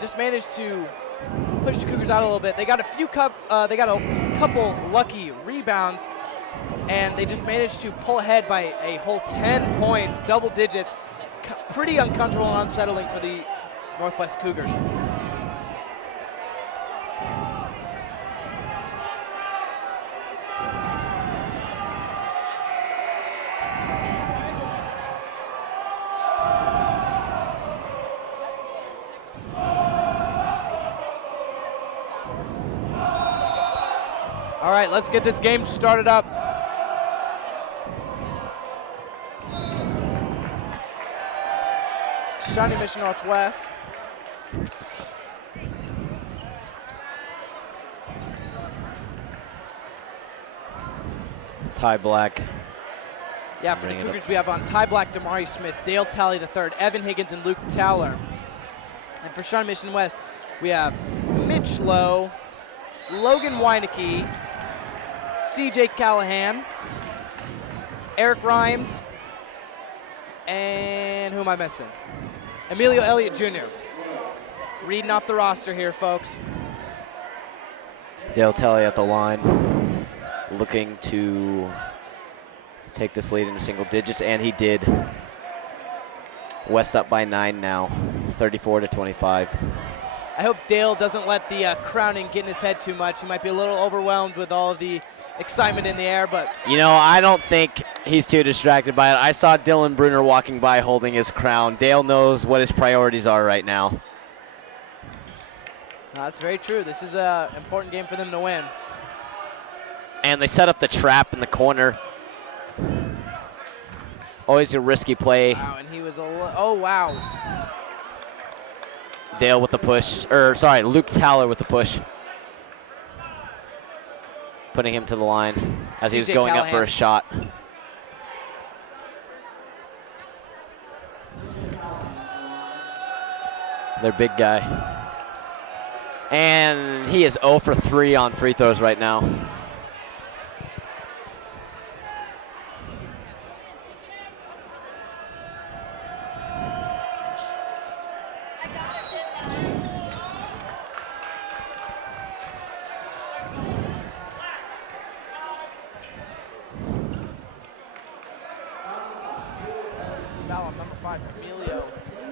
just managed to push the Cougars out a little bit. They got a couple lucky rebounds, and they just managed to pull ahead by a whole 10 points, double digits. Pretty uncomfortable and unsettling for the Northwest Cougars. All right, let's get this game started up. Shawnee Mission Northwest. Ty Black. Yeah, for the Cougars, we have on Ty Black, Damari Smith, Dale Talley III, Evan Higgins, and Luke Towler. And for Shawnee Mission West, we have Mitch Lowe, Logan Weinecke, CJ Callahan, Eric Rhymes, and who am I missing? Emilio Elliott Jr. Reading off the roster here, folks. Dale Talley at the line, looking to take this lead into single digits, and he did. West up by 9 now, 34-25. I hope Dale doesn't let the crowning get in his head too much. He might be a little overwhelmed with all of the excitement in the air, but you know, I don't think he's too distracted by it. I saw Dylan Bruner walking by holding his crown. Dale knows what his priorities are right now. That's very true. This is an important game for them to win. And they set up the trap in the corner. Always a risky play. Wow, and he was oh wow. Dale with the push, Luke Towler with the push. Putting him to the line as he was going up for a shot. Their big guy. And he is 0 for 3 on free throws right now.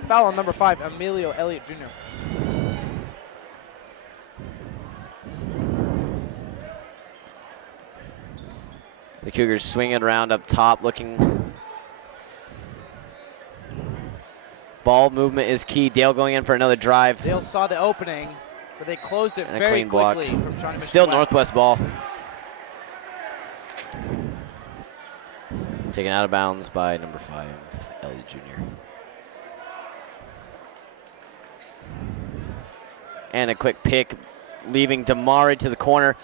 Foul on number 5, Emilio Elliott Jr. The Cougars swinging around up top, looking. Ball movement is key. Dale going in for another drive. Dale saw the opening, but they closed it And very quickly from Shawnee Mission Still West. Northwest ball. Taken out of bounds by number 5, Elliott Jr. And a quick pick, leaving Damari to the corner,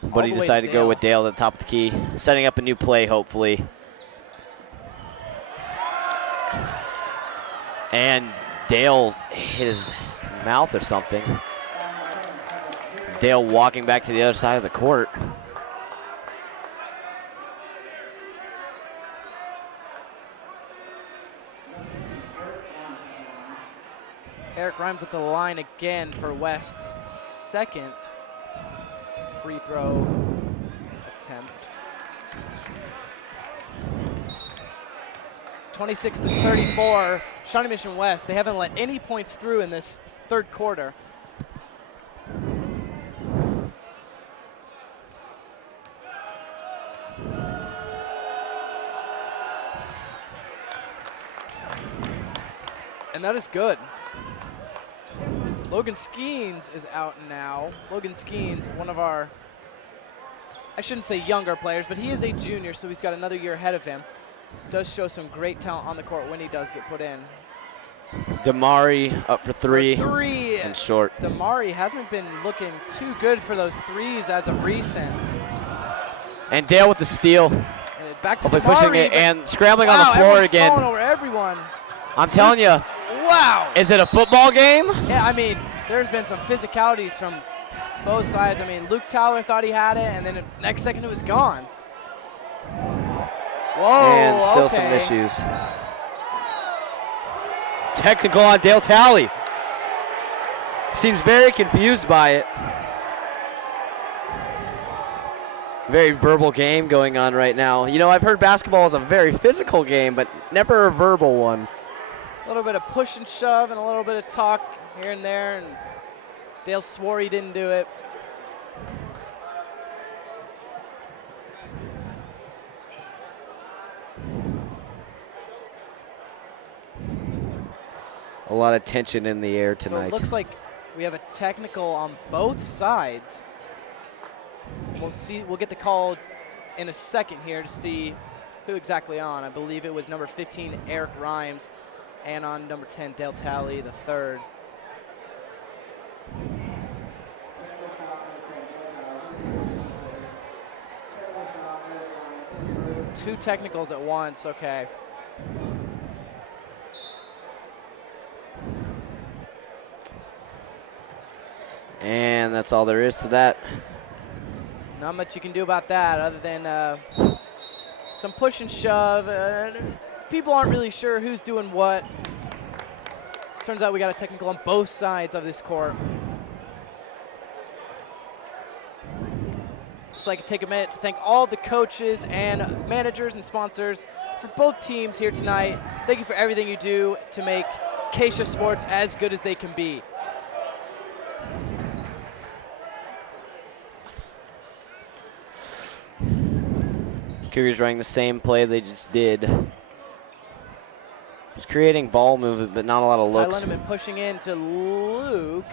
but he decided to go with Dale at the top of the key, setting up a new play, hopefully. And Dale hit his mouth or something. Dale walking back to the other side of the court. Eric Rhymes at the line again for West's second free throw attempt. 26-34, Shawnee Mission West. They haven't let any points through in this third quarter. And that is good. Logan Skeens is out now. Logan Skeens, one of our, I shouldn't say younger players, but he is a junior, so he's got another year ahead of him. Does show some great talent on the court when he does get put in. Damari up for three. And short. Damari hasn't been looking too good for those threes as of recent. And Dale with the steal. And back to Hopefully Damari, pushing it and scrambling on the floor again. Falling over everyone. I'm telling you. Wow. Is it a football game? Yeah, I mean, there's been some physicalities from both sides. I mean, Luke Tyler thought he had it, and then the next second it was gone. Whoa, and still okay. some issues. Technical on Dale Talley. Seems very confused by it. Very verbal game going on right now. You know, I've heard basketball is a very physical game, but never a verbal one. A little bit of push and shove and a little bit of talk here and there, and Dale swore he didn't do it. A lot of tension in the air So tonight. it looks like we have a technical on both sides. We'll see. We'll get the call in a second here to see who exactly on. I believe it was number 15, Eric Rhymes, and on number 10, Dale Talley, the third. Two technicals at once, okay. And that's all there is to that. Not much you can do about that other than some push and shove. People aren't really sure who's doing what. Turns out we got a technical on both sides of this court. So I could take a minute to thank all the coaches and managers and sponsors for both teams here tonight. Thank you for everything you do to make Acacia Sports as good as they can be. Cougars running the same play they just did. Just creating ball movement, but not a lot of looks. Ty Lindemann pushing into Luke.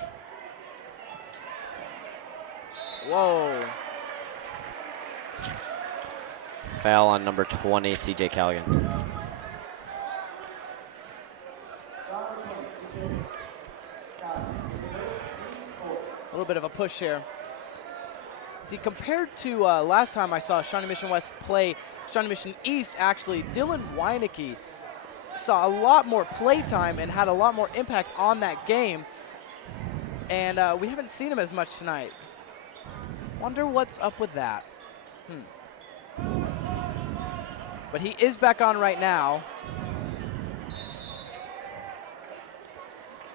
Whoa. Foul on number 20, CJ Callaghan. A little bit of a push here. See, compared to last time I saw Shawnee Mission West play Shawnee Mission East, actually, Dylan Weinecke saw a lot more play time and had a lot more impact on that game. And we haven't seen him as much tonight. Wonder what's up with that. But he is back on right now.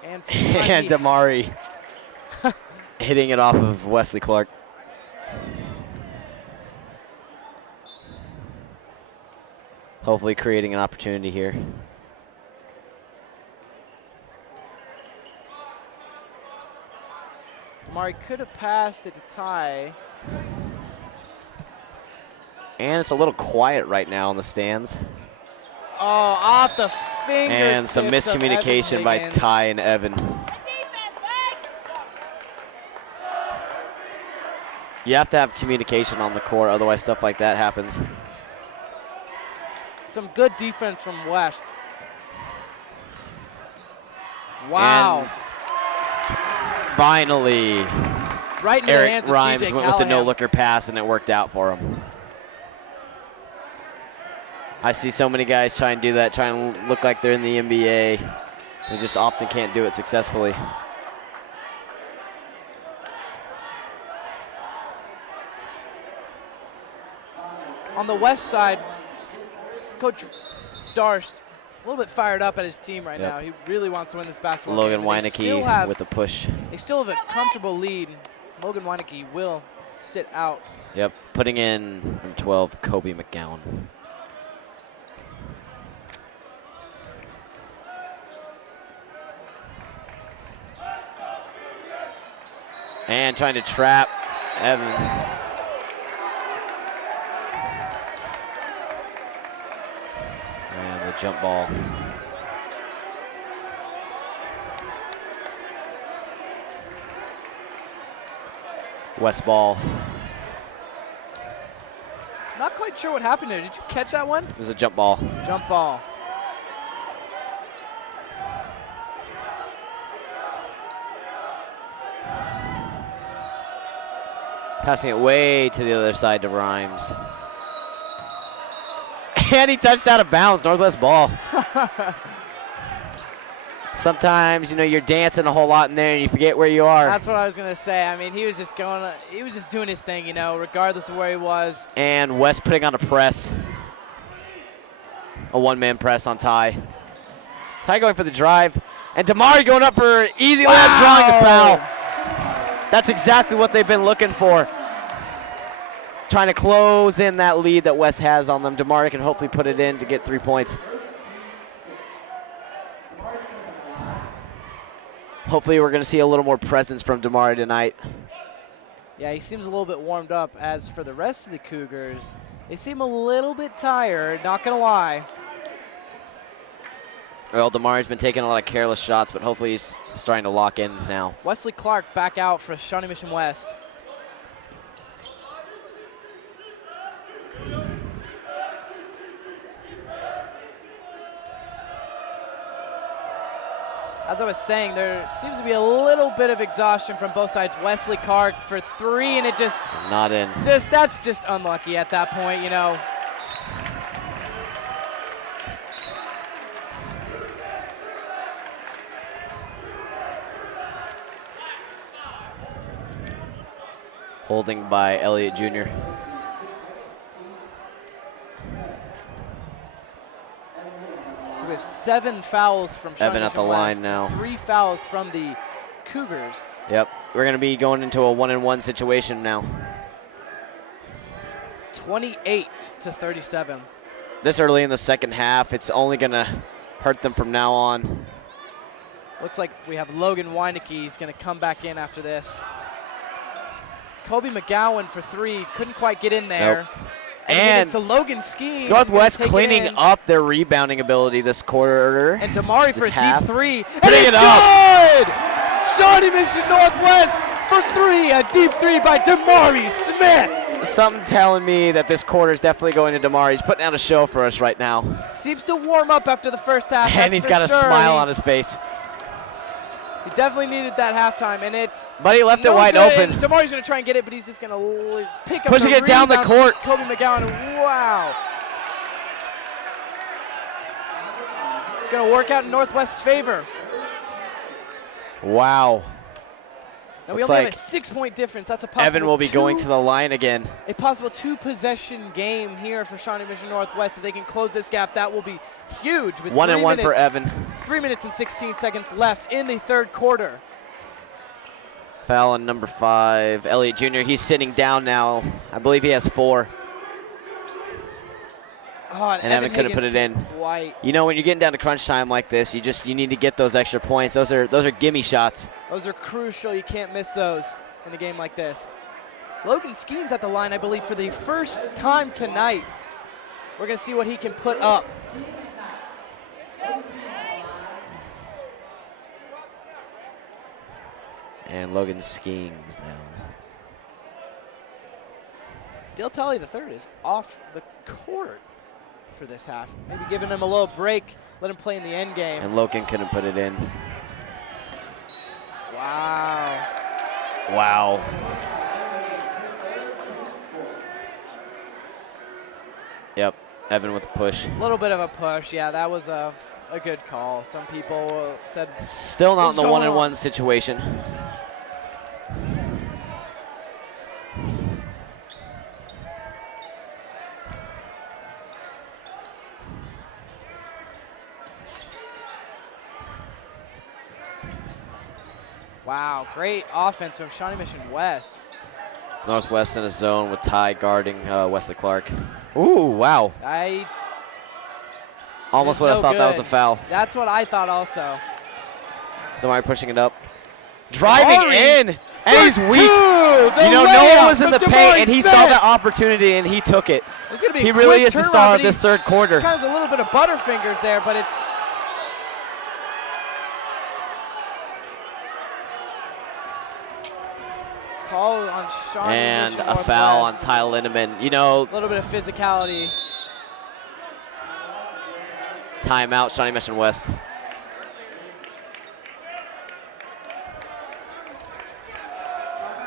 And, And Damari hitting it off of Wesley Clark. Hopefully creating an opportunity here. Damari could have passed it to Ty. And it's a little quiet right now in the stands. Oh, off the finger. And some miscommunication by Ty and Evan. You have to have communication on the court, otherwise stuff like that happens. Some good defense from West. Wow. And finally, Right in the Eric hands Rhymes of CJ went with the Callahan. no-looker pass, and it worked out for him. I see so many guys try and do that, trying to look like they're in the NBA. They just often can't do it successfully. On the West side, Coach Darst a little bit fired up at his team right now. He really wants to win this basketball Logan game. Weinecke with the push. They still have a comfortable lead. Logan Weinecke will sit out. Yep, putting in number 12, Kobe McGowan. And trying to trap Evan. And the jump ball. West ball. Not quite sure what happened there. Did you catch that one? This is a jump ball. Jump ball. Passing it way to the other side to Rhymes. And he touched out of bounds. Northwest ball. Sometimes, you know, you're dancing a whole lot in there and you forget where you are. That's what I was gonna say. I mean, he was just doing his thing, you know, regardless of where he was. And West putting on a press. A one-man press on Ty. Ty going for the drive. And Damari going up for easy layup, drawing a foul. That's exactly what they've been looking for. Trying to close in that lead that West has on them. Damari can hopefully put it in to get 3 points. Hopefully we're going to see a little more presence from Damari tonight. Yeah, he seems a little bit warmed up. As for the rest of the Cougars, they seem a little bit tired, not going to lie. Well, Damari's been taking a lot of careless shots, but hopefully he's starting to lock in now. Wesley Clark back out for Shawnee Mission West. As I was saying, there seems to be a little bit of exhaustion from both sides. Wesley Clark for three, and it just not in. That's just unlucky at that point, you know. Holding by Elliott Jr. So we have 7 fouls from Shawnee Evan at the Mission line West, now. 3 fouls from the Cougars. Yep, we're going to be going into a 1-and-1 situation now. 28-37. This early in the second half, it's only going to hurt them from now on. Looks like we have Logan Weinecke. He's going to come back in after this. Kobe McGowan for 3. Couldn't quite get in there. Nope. And And it's Logan Skeens. Northwest cleaning up their rebounding ability this quarter. And Damari for a half. deep 3. And Putting it's it up. good! Shawnee Mission Northwest for 3. A deep 3 by Damari Smith. Something telling me that this quarter is definitely going to Damari. He's putting out a show for us right now. Seems to warm up after the first half. And he's got a smile on his face. He definitely needed that halftime, and it's But he left no it wide good. open. Damari's going to try and get it, but he's just going to pick up Pushing the it down the rebound. court. Kobe McGowan, wow. It's going to work out in Northwest's favor. Wow. Now we Looks only have like a 6-point difference. That's a possible Evan will be going to the line again. a possible 2-possession game here for Shawnee Mission Northwest. If they can close this gap, that will be huge. With 1-and-1 for Evan. 3 minutes and 16 seconds left in the third quarter. Foul on number 5, Elliott Jr. He's sitting down now. I believe he has 4. Oh, And Evan couldn't put it in. White. You know, when you're getting down to crunch time like this, you need to get those extra points. Those are gimme shots. Those are crucial. You can't miss those in a game like this. Logan Skeens at the line, I believe, for the first time tonight. We're going to see what he can put up. And Logan Skeens now. Dale Tully III is off the court for this half. Maybe giving him a little break, let him play in the end game. And Logan couldn't put it in. Wow. Wow. Yep, Evan with the push. A little bit of a push. Yeah, that was a good call. Some people said. Still not in the What's going 1-and-1 on? situation. Wow, great offense from Shawnee Mission West. Northwest in a zone with Ty guarding Wesley Clark. Ooh, wow. Almost would have thought that was a foul. That's what I thought also. Damari pushing it up. Driving Damari. in. And he's weak. You know, no one was in the paint, and he saw that opportunity, and he took it. It's gonna be he a really quick is the star of this third quarter. Kind of a little bit of butterfingers there, but it's call on Shawnee and Mission a foul on Northwest. Ty Lindemann. You know, A little bit of physicality. timeout, Shawnee Mission West.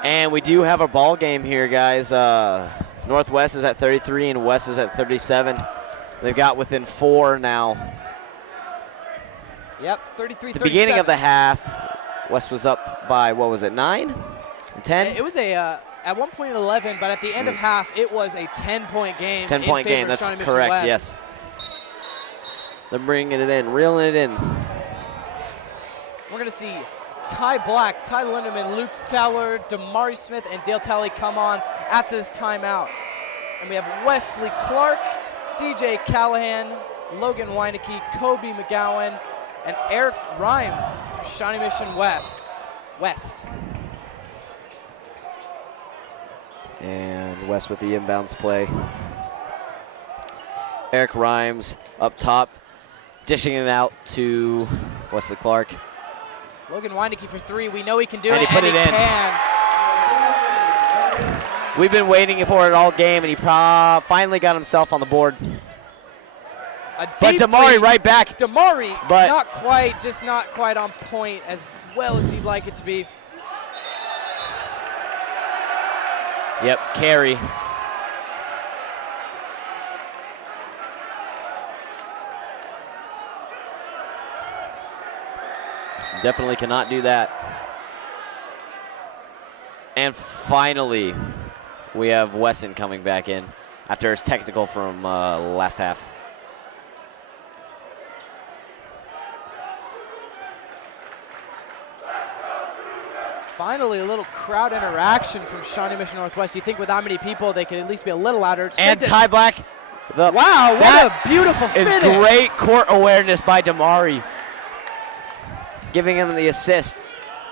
And we do have a ball game here, guys. Northwest is at 33 and West is at 37. They've got within 4 now. Yep, 33-37. The beginning of the half, West was up by, what was it, 9? 10? It was at one point 11, but at the end of half, it was a 10-point game. 10-point game, that's Shawnee Mission correct, West. yes. They're bringing it in, reeling it in. We're going to see Ty Black, Ty Lindemann, Luke Towler, Damari Smith, and Dale Talley come on after this timeout. And we have Wesley Clark, CJ Callahan, Logan Weineke, Kobe McGowan, and Eric Rhymes for Shawnee Mission West. And West with the inbounds play. Eric Rhymes up top, dishing it out to Wesley Clark. Logan Weineke for 3. We know he can do And it, he put it in. Can. We've been waiting for it all game, and he finally got himself on the board. But Damari right back. Damari, But not quite, just not quite on point as well as he'd like it to be. Yep, carry. Definitely cannot do that. And finally, we have Wesson coming back in after his technical from last half. Finally, a little crowd interaction from Shawnee Mission Northwest. You think with that many people, they could at least be a little louder. And Ty Black. Wow, what a beautiful finish. Is great court awareness by Damari, giving him the assist.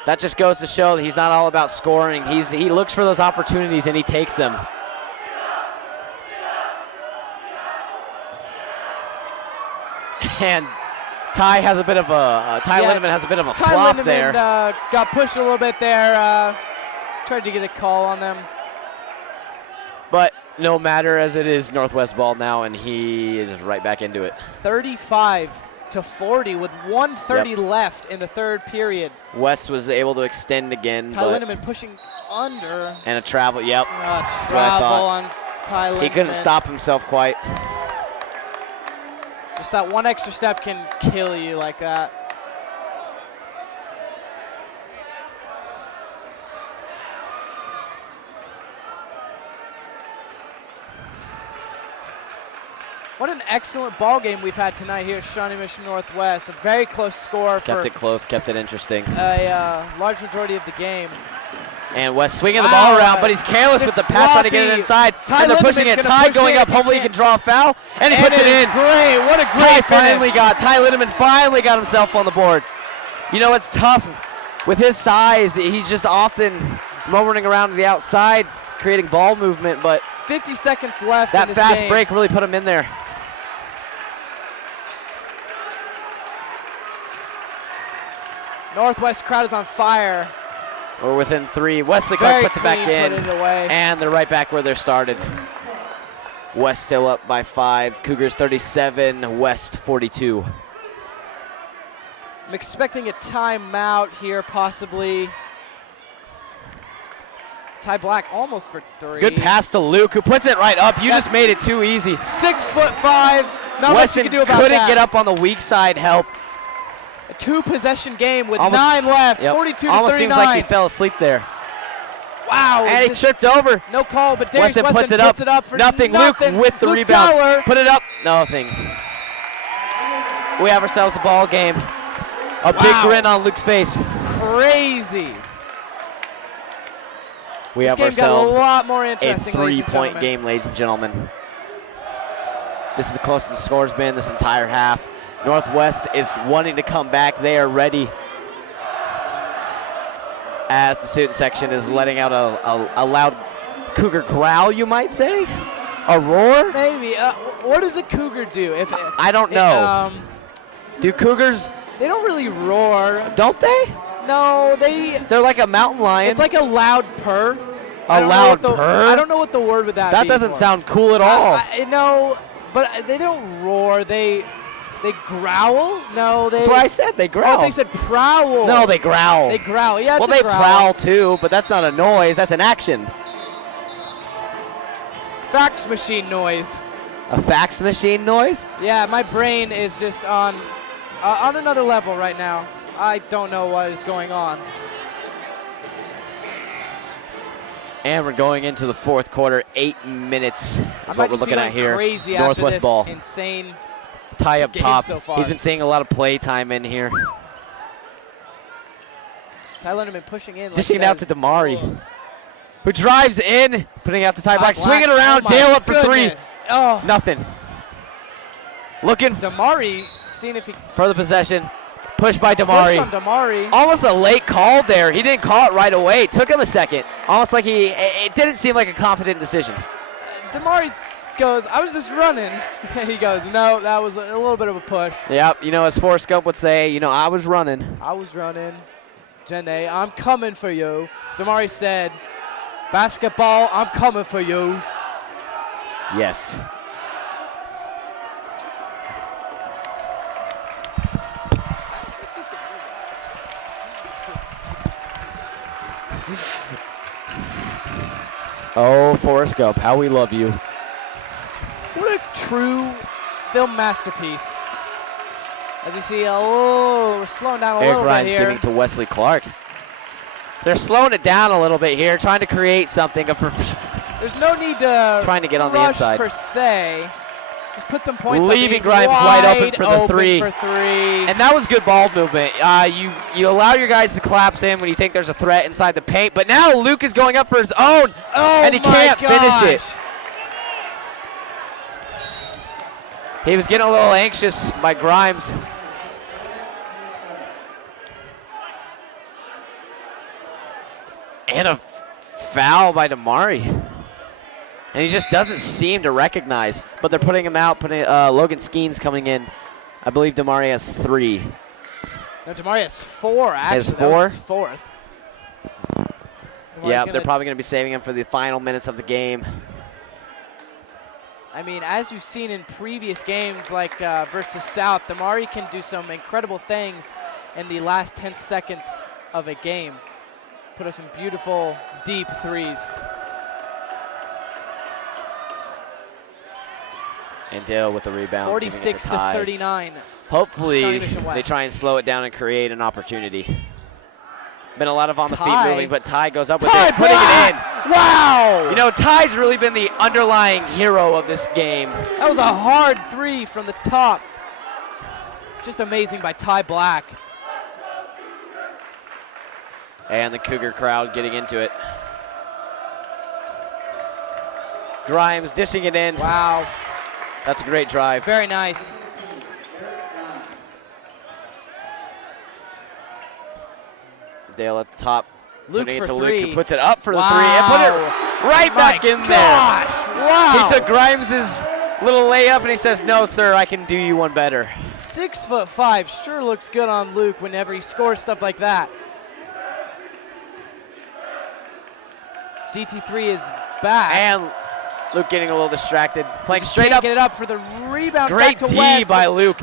That just goes to show that he's not all about scoring. He looks for those opportunities and he takes them. And Ty has a bit of a Lindemann has a bit of a flop there. Got pushed a little bit there. Tried to get a call on them. But no matter, as it is Northwest ball now, and he is right back into it. 35-40 with 1:30 left in the third period. West was able to extend again. Ty Lindemann pushing under. And a travel, yep. Travel on Ty Lindemann. He couldn't stop himself quite. Just that one extra step can kill you like that. What an excellent ball game we've had tonight here at Shawnee Mission Northwest. A very close score. Kept it close, kept it interesting. A large majority of the game. And West swinging the ball around, but he's careless with the pass, trying to get it inside. And they're pushing it. Ty going up. Hopefully he can draw a foul. And he puts it in. Great. What a great Ty Lindemann finally got himself on the board. You know, it's tough. With his size, he's just often mowing around to the outside, creating ball movement. But 50 seconds left. That fast break really put him in there. Northwest crowd is on fire. We're within 3. Wesley Clark puts it back in. Put it away. And they're right back where they started. West still up by 5. Cougars 37, West 42. I'm expecting a timeout here, possibly. Ty Black almost for 3. Good pass to Luke, who puts it right up. You just made it too easy. 6'5". Not much you can do about that. couldn't get up on the weak side help. A 2-possession game with 9 left, 42-39. Almost seems like he fell asleep there. Wow. And he tripped over. No call, but Darius Weston puts it up for nothing. Luke with the rebound. Towler. Put it up. Nothing. We have ourselves a ball game. A big grin on Luke's face. Crazy. We have game ourselves got a lot more a interesting, 3-point game, ladies and gentlemen. This is the closest the score's been this entire half. Northwest is wanting to come back. They are ready. as the student section is letting out a loud Cougar growl, you might say? A roar? Maybe. What does a cougar do? I don't know. Do cougars? They don't really roar. Don't they? No, They're like a mountain lion. It's like a loud purr. A loud purr? I don't know what the word with that That be doesn't for. sound cool at all. No, but they don't roar. They growl? No, they. That's what I said. They growl. Oh, they said prowl. No, they growl. They growl. Yeah, it's well, a they growl. prowl too, but that's not a noise. That's an action. Fax machine noise. A fax machine noise? Yeah, my brain is just on another level right now. I don't know what is going on. And we're going into the fourth quarter. 8 minutes is what we're looking at here. Crazy Northwest after this ball. Insane. Tie up game top. so far. He's been seeing a lot of play time in here. Ty Lindemann pushing in. Dishing it out to Damari, Oh. who drives in, putting it out to Ty Black, swinging Black. around. Oh my Dale up for goodness. 3. Oh, Nothing. Looking Damari, seeing if he for the possession. Push by push Damari. on Damari. Almost a late call there. He didn't call it right away. It took him a second. Almost like it didn't seem like a confident decision. Damari goes, I was just running. He goes, no, that was a little bit of a push. Yep, as Forrest Gump would say, I was running. I was running. Janae, I'm coming for you. Damari said, basketball, I'm coming for you. Yes. Oh, Forrest Gump, how we love you. What a true film masterpiece. As you see, we're slowing down a Eric little bit Ryan's here. giving to Wesley Clark. They're slowing it down a little bit here, trying to create something. There's no need to trying to get on the rush inside. per se. Just put some points. Leaving He's Grimes wide open for the three. For three. And that was good ball movement. You allow your guys to collapse in when you think there's a threat inside the paint. But now Luke is going up for his own, and he can't finish it. He was getting a little anxious by Grimes. And a foul by Damari. And he just doesn't seem to recognize. But they're putting him out, Logan Skeens coming in. I believe Damari has 3. No, Damari has 4, actually. Has 4? That was his 4th. Yeah, they're probably going to be saving him for the final minutes of the game. I mean, as you've seen in previous games like versus South, Damari can do some incredible things in the last 10 seconds of a game. Put up some beautiful, deep threes. And Dale with the rebound. 46 to 39. Hopefully, they try and slow it down and create an opportunity. Been a lot of on the feet moving, but Ty goes up with it, putting it in. Wow! Ty's really been the underlying hero of this game. That was a hard 3 from the top. Just amazing by Ty Black. And the Cougar crowd getting into it. Grimes dishing it in. Wow. That's a great drive. Very nice. Dale at the top. Luke putting it for to 3. Luke, who puts it up for the 3 and put it right back in there. Wow. He took Grimes' little layup and he says, no, sir, I can do you one better. 6'5" sure looks good on Luke whenever he scores stuff like that. DT3 is back. And Luke getting a little distracted. Playing straight up. Get it up for the rebound. Great back to D West, by Luke.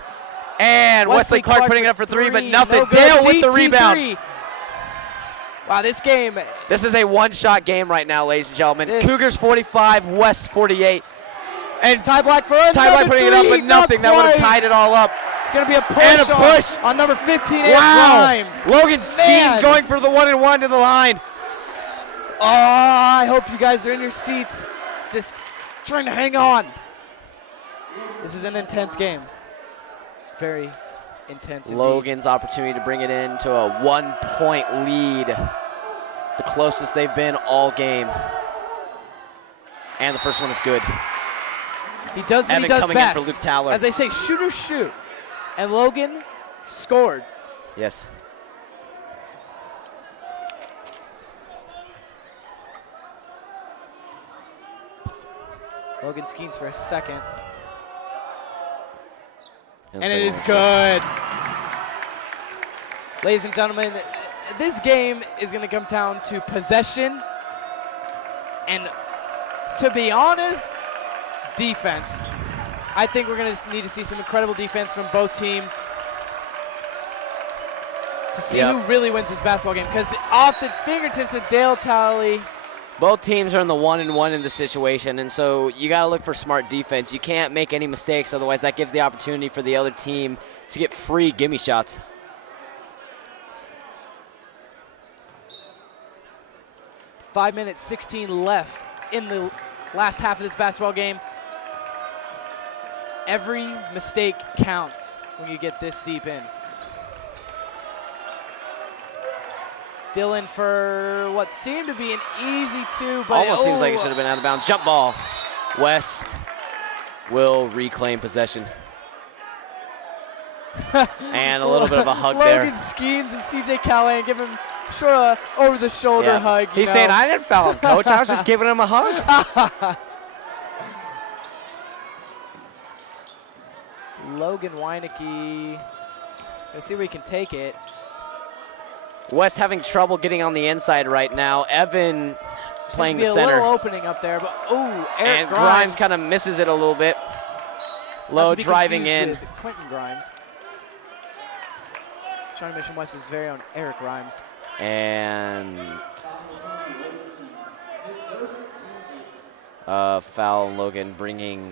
And Wesley Clark putting it up for 3, but nothing. No good. Dale with the DT3. rebound. Wow, this game. This is a one-shot game right now, ladies and gentlemen. Cougars 45, West 48. And Ty Black for another Ty Black putting it up, but nothing. That would have tied it all up. It's going to be a push, And a push. On number 15, Wow. Grimes. Logan Skeens going for the 1-and-1 to the line. Oh, I hope you guys are in your seats, just trying to hang on. This is an intense game. Very intense indeed. Logan's opportunity to bring it into a 1-point lead. The closest they've been all game. And the first one is good. He does what Evan he does coming best. in for Luke Towler. As they say, shoot or shoot. And Logan scored. Yes. Logan Skeens for a second. And it second is one's good. Ladies and gentlemen, this game is going to come down to possession and, to be honest, defense. I think we're going to need to see some incredible defense from both teams to see who really wins this basketball game, because off the fingertips of Dale Talley. Both teams are in the 1-and-1 in this situation, and so you got to look for smart defense. You can't make any mistakes, otherwise that gives the opportunity for the other team to get free gimme shots. Five minutes, 16 left in the last half of this basketball game. Every mistake counts when you get this deep in. Dylan for what seemed to be an easy two, but almost seems like it should have been out of bounds. Jump ball. West will reclaim possession. And a little bit of a hug there. Logan Skeens and CJ Callahan give him sort of over-the-shoulder hug. He's saying, I didn't foul him, coach. I was just giving him a hug. Logan Weinecke. Let's see where he can take it. West having trouble getting on the inside right now. Evan playing the center. A little opening up there, but Eric and Grimes kind of misses it a little bit. Low driving in. Quentin Grimes. Shawnee Mission West's very own Eric Grimes. And foul, Logan bringing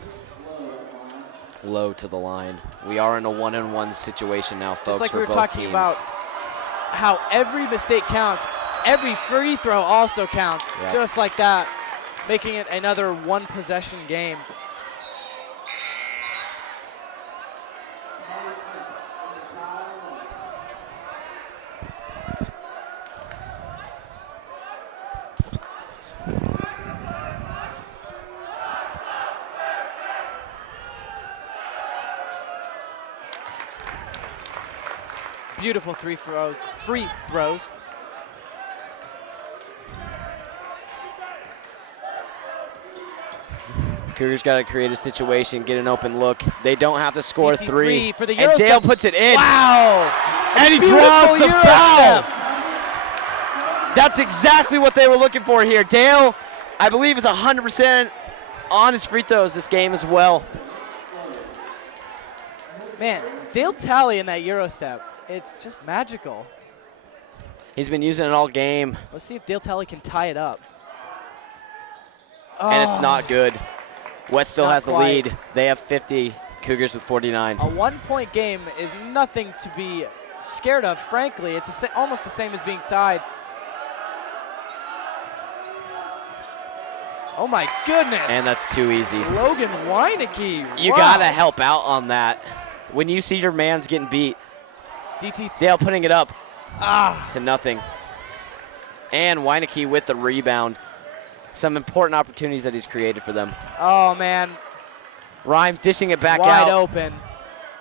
Low to the line. We are in a 1-on-1 situation now, folks. Just like for we were both talking teams. about how every mistake counts, every free throw also counts, just like that, making it another one-possession game. Beautiful free throws. Cougars got to create a situation, get an open look. They don't have to score three. For the and Dale puts it in. Wow! And he draws the foul. That's exactly what they were looking for here. Dale, I believe, is 100% on his free throws this game as well. Man, Dale Talley in that Euro step. It's just magical. He's been using it all game. Let's see if Dale Talley can tie it up. And it's not good. West still has the quite. lead. They have 50. Cougars with 49. A one-point game is nothing to be scared of, frankly. It's almost the same as being tied. Oh, my goodness. And that's too easy. Logan Weinecke. You got to help out on that. When you see your man's getting beat, Dale putting it up to nothing. And Weinecke with the rebound. Some important opportunities that he's created for them. Oh, man. Rhymes dishing it back Wide out. open.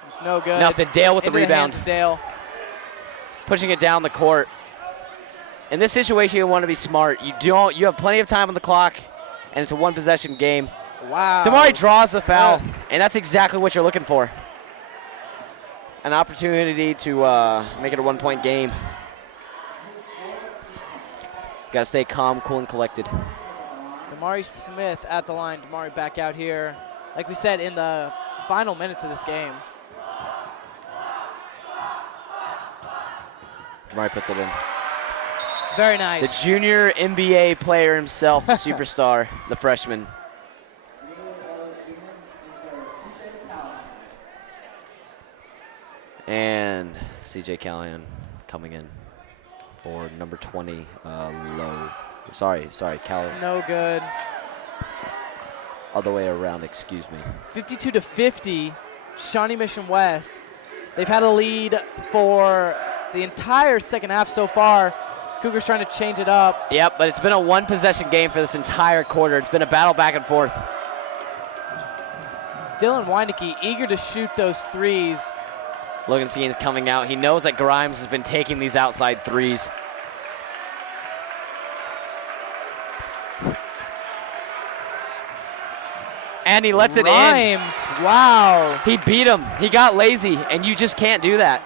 It's no good. Nothing. Dale with the Into rebound. The hands of Dale. Pushing it down the court. In this situation, you want to be smart. You have plenty of time on the clock, and it's a one-possession game. Wow. Damari draws the foul, and that's exactly what you're looking for. An opportunity to make it a one-point game. Got to stay calm, cool, and collected. Damari Smith at the line. Damari back out here. Like we said, in the final minutes of this game. Damari puts it in. Very nice. The junior NBA player himself, the superstar, the freshman. And CJ Callahan coming in for number 20, Low. Sorry, Callahan. It's no good. Other way around, excuse me. 52-50, Shawnee Mission West. They've had a lead for the entire second half so far. Cougars trying to change it up. Yep, but it's been a one-possession game for this entire quarter. It's been a battle back and forth. Dylan Weinecke eager to shoot those threes. Logan Skeens coming out. He knows that Grimes has been taking these outside threes. And he lets it in. Rhymes, wow. He beat him. He got lazy, and you just can't do that.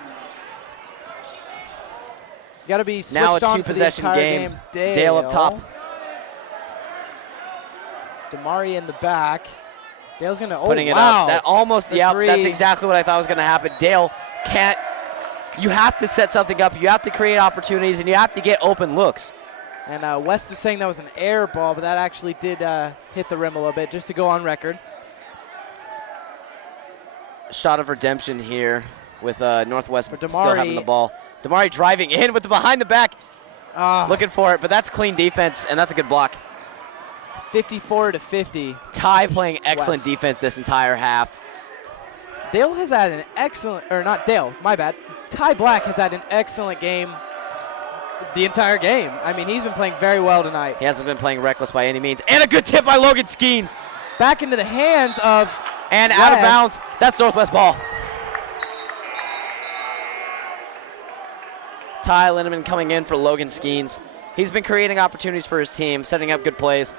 You got to be switched Now a on for the two-possession entire game. game. Dale up top. Damari in the back. Dale's going to, Putting it wow. up. That almost, The yeah, three. that's exactly what I thought was going to happen. Dale can't, you have to set something up. You have to create opportunities, and you have to get open looks. And West was saying that was an air ball, but that actually did hit the rim a little bit, just to go on record. Shot of redemption here with Northwest For still having the ball. Damari driving in with the behind the back, looking for it, but that's clean defense, and that's a good block. 54-50. Ty playing excellent West. defense this entire half. Dale has had an excellent, or not Dale, my bad. Ty Black has had an excellent game the entire game. I mean, he's been playing very well tonight. He hasn't been playing reckless by any means. And a good tip by Logan Skeens. Back into the hands of And out of West. bounds. That's Northwest ball. Ty Lindeman coming in for Logan Skeens. He's been creating opportunities for his team, setting up good plays.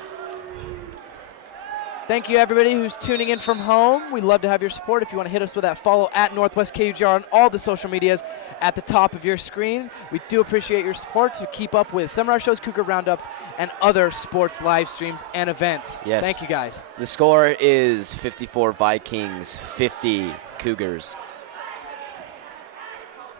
Thank you, everybody who's tuning in from home. We'd love to have your support. If you want to hit us with that follow at Northwest KUGR on all the social medias at the top of your screen. We do appreciate your support to keep up with seminar shows, Cougar Roundups, and other sports live streams and events. Yes. Thank you, guys. The score is 54 Vikings, 50 Cougars.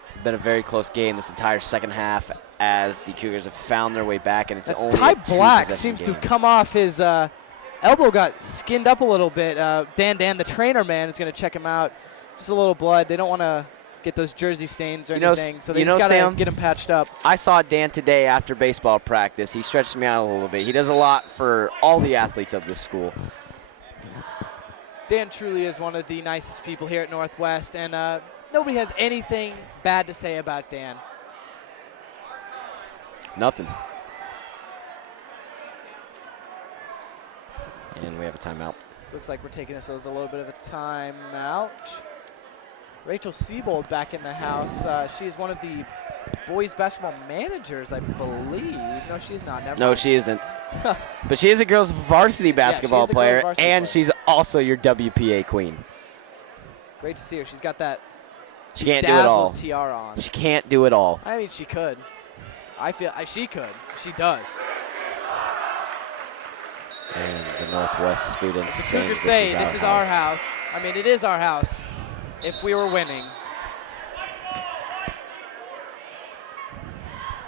It's been a very close game this entire second half as the Cougars have found their way back, and it's only Ty a Black two-possession seems game. to come off his elbow, got skinned up a little bit. Dan, the trainer man, is going to check him out. Just a little blood. They don't want to get those jersey stains or anything, so they just got to get him patched up. I saw Dan today after baseball practice. He stretched me out a little bit. He does a lot for all the athletes of this school. Dan truly is one of the nicest people here at Northwest, and nobody has anything bad to say about Dan. Nothing. And we have a timeout. So looks like we're taking this as a little bit of a timeout. Rachel Siebold back in the house. She's one of the boys basketball managers, I believe. No, she's not. Never No, mind. she isn't. But she is a girls varsity basketball a girls player, varsity and player. she's also your WPA queen. Great to see her. She's got that She can't do it all. dazzled tiara on. She can't do it all. I mean, she could. I feel she could. She does. And the Northwest students The saying Cougars say this is our our house. I mean, it is our house if we were winning.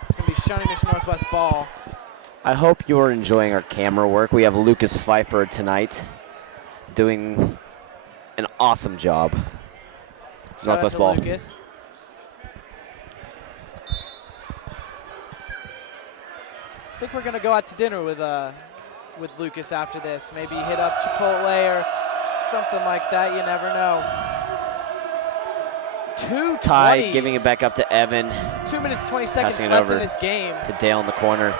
It's going to be Shawnee Mission Northwest ball. I hope you're enjoying our camera work. We have Lucas Pfeiffer tonight doing an awesome job. Shout out Northwest to ball. Lucas. I think we're going to go out to dinner with Lucas after this. Maybe hit up Chipotle or something like that. You never know. 2:20. Ty giving it back up to Evan. 2 minutes, 20 seconds Passing it left over in this game. to Dale in the corner.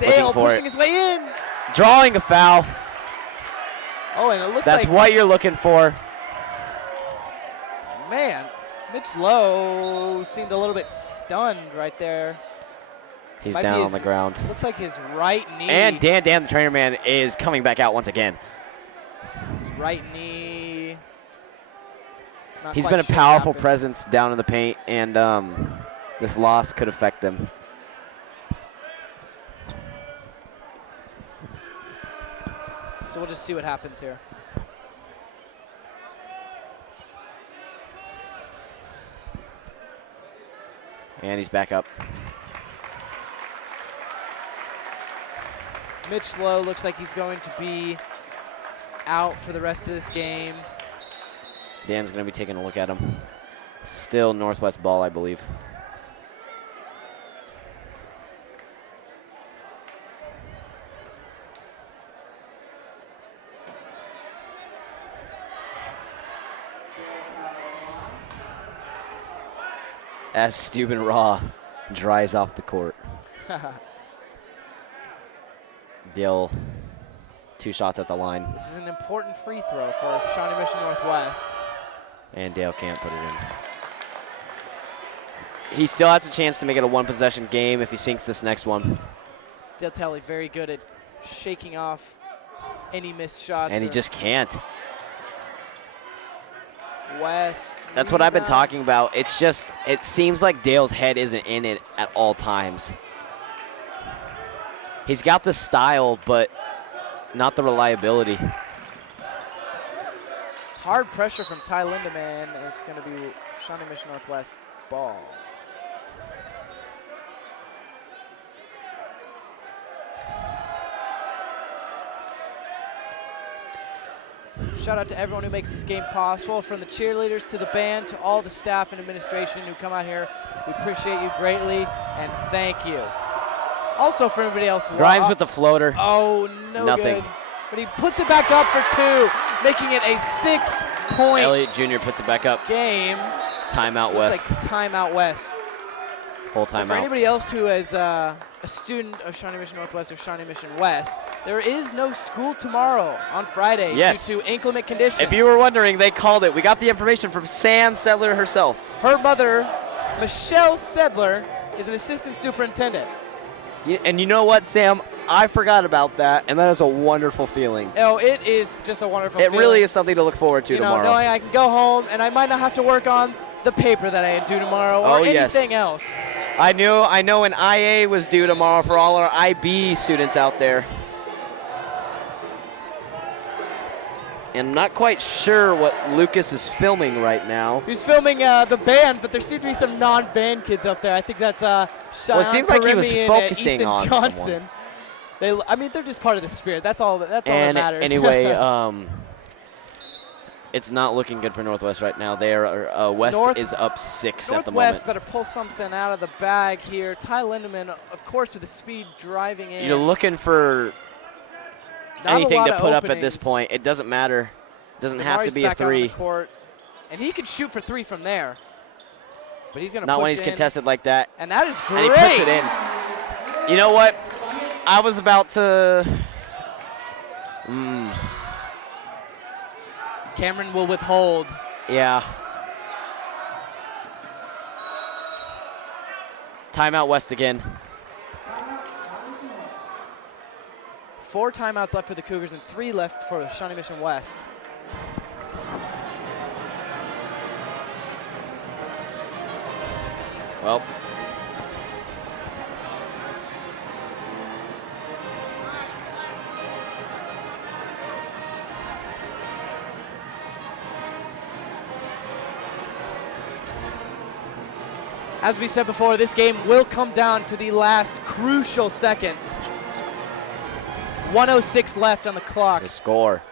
Dale looking for pushing it. his way in. Drawing a foul. Oh, and it looks That's like, what you're looking for. man, Mitch Lowe seemed a little bit stunned right there. He's Might be down on his- the ground. Looks like his right knee. And Dan, the trainer man, is coming back out once again. His right knee. Not He's quite been a sure what powerful happened. presence down in the paint, and this loss could affect them. So we'll just see what happens here. And he's back up. Mitch Lowe looks like he's going to be out for the rest of this game. Dan's going to be taking a look at him. Still Northwest ball, I believe. As Steuben Raw dries off the court. Dale, 2 shots at the line, This is an important free throw for Shawnee Mission Northwest. and Dale can't put it in. He still has a chance to make it a 1-possession game if he sinks this next one. Dale Talley very good at shaking off any missed shots. And he just can't. West. That's what I've been rebound. talking about. It's just, it seems like Dale's head isn't in it at all times. He's got the style, but not the reliability. Hard pressure from Ty Lindemann. It's going to be Shawnee Mission Northwest ball. Shout out to everyone who makes this game possible, from the cheerleaders to the band to all the staff and administration who come out here. We appreciate you greatly, and thank you. Also for everybody else. Grimes with the floater. Oh, no Nothing. good. But he puts it back up for 2, making it a 6-point Elliott Jr. puts it back up. game. Timeout Looks West. like timeout West. Full For timeout. anybody else who is a student of Shawnee Mission Northwest or Shawnee Mission West, there is no school tomorrow on Friday Yes. due to inclement conditions. If you were wondering, they called it. We got the information from Sam Sedler herself. Her mother, Michelle Sedler, is an assistant superintendent. And you know what, Sam? I forgot about that, and that is a wonderful feeling. Oh, it is just a wonderful It feeling. really is something to look forward to You know, tomorrow. knowing I can go home and I might not have to work on the paper that I do tomorrow or Oh, yes. anything else. I know an IA was due tomorrow for all our IB students out there. And I'm not quite sure what Lucas is filming right now. He's filming the band, but there seem to be some non-band kids up there. I think that's Sean it seemed like he was Karimi and, focusing Ethan on Johnson. I mean, they're just part of the spirit. That's all. That's all that And matters. anyway, it's not looking good for Northwest right now. They are West is up 6 at the moment. Northwest better pull something out of the bag here. Ty Lindemann, of course, with the speed driving in. You're looking for Not a anything lot to of put up at this openings. point. It doesn't matter. It doesn't have to Damari's be a back out on the 3. court, and he can shoot for 3 from there. But he's going to Not push when he's in, contested like that. and that is great. And he puts it in. You know what? I was about to. Cameron will withhold. Yeah. Timeout West again. 4 timeouts left for the Cougars and 3 left for Shawnee Mission West. Well. As we said before, this game will come down to the last crucial seconds. 1:06 left on the clock. The score.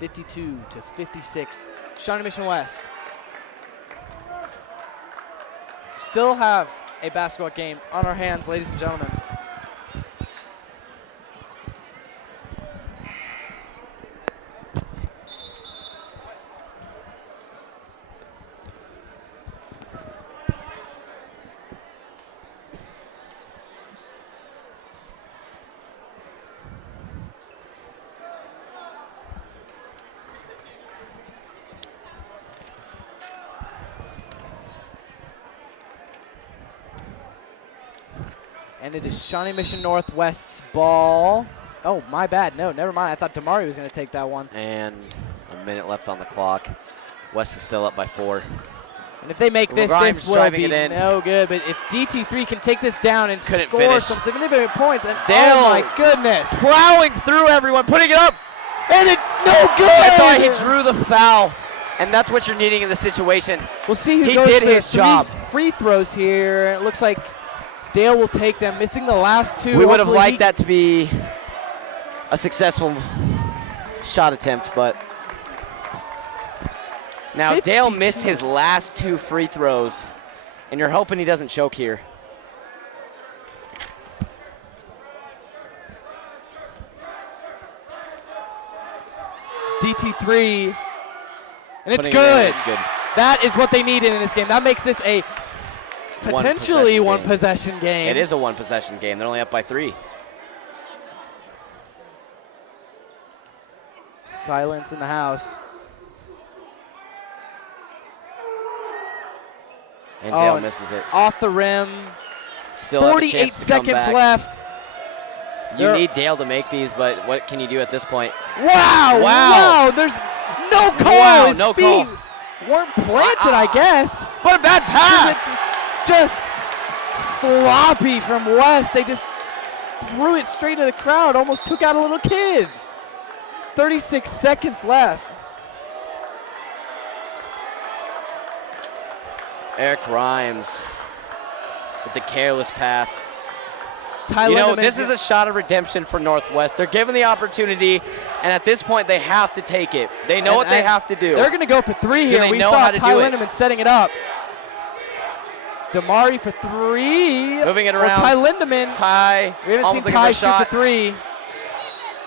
(52-56). Shawnee Mission West still have a basketball game on our hands, ladies and gentlemen. And it is Shawnee Mission Northwest's ball. Oh, my bad. No, never mind. I thought Damari was going to take that one. And a minute left on the clock. West is still up by 4. And if they make this, Grimes this will driving be it in. no good. But if DT3 can take this down and Couldn't score finish. some significant points, and Dale. oh my goodness. Plowing through everyone, putting it up. And it's no good. That's why he drew the foul. And that's what you're needing in this situation. We'll see who He goes did for the his job. free throws here. It looks like Dale will take them, missing the last 2. We would have Hopefully liked that to be a successful shot attempt, but now Dale missed 52. his last 2 free throws, and you're hoping he doesn't choke here. DT3. And it's Putting it in, good. it's good. That is what they needed in this game. That makes this a potentially One-possession one game. possession game. It is a 1-possession game. They're only up by 3. Silence in the house. And Dale misses it. Off the rim. Still have a 48 chance to come seconds back. left. You need Dale to make these, but what can you do at this point? Wow! Wow. There's no call. Wow, His no feet call. weren't planted, I guess. But a bad pass! Just sloppy from West. They just threw it straight to the crowd. Almost took out a little kid. 36 seconds left. Eric Rhymes with the careless pass. Ty You know, Lindemann- this is a shot of redemption for Northwest. They're given the opportunity, and at this point, they have to take it. They know what they have to do. They're going to go for three here. they We know saw how to Ty do it? Lindemann setting it up. Damari for three. Moving it Or around. Ty Lindemann. Ty. We haven't seen almost looking Ty for a shoot shot. for three.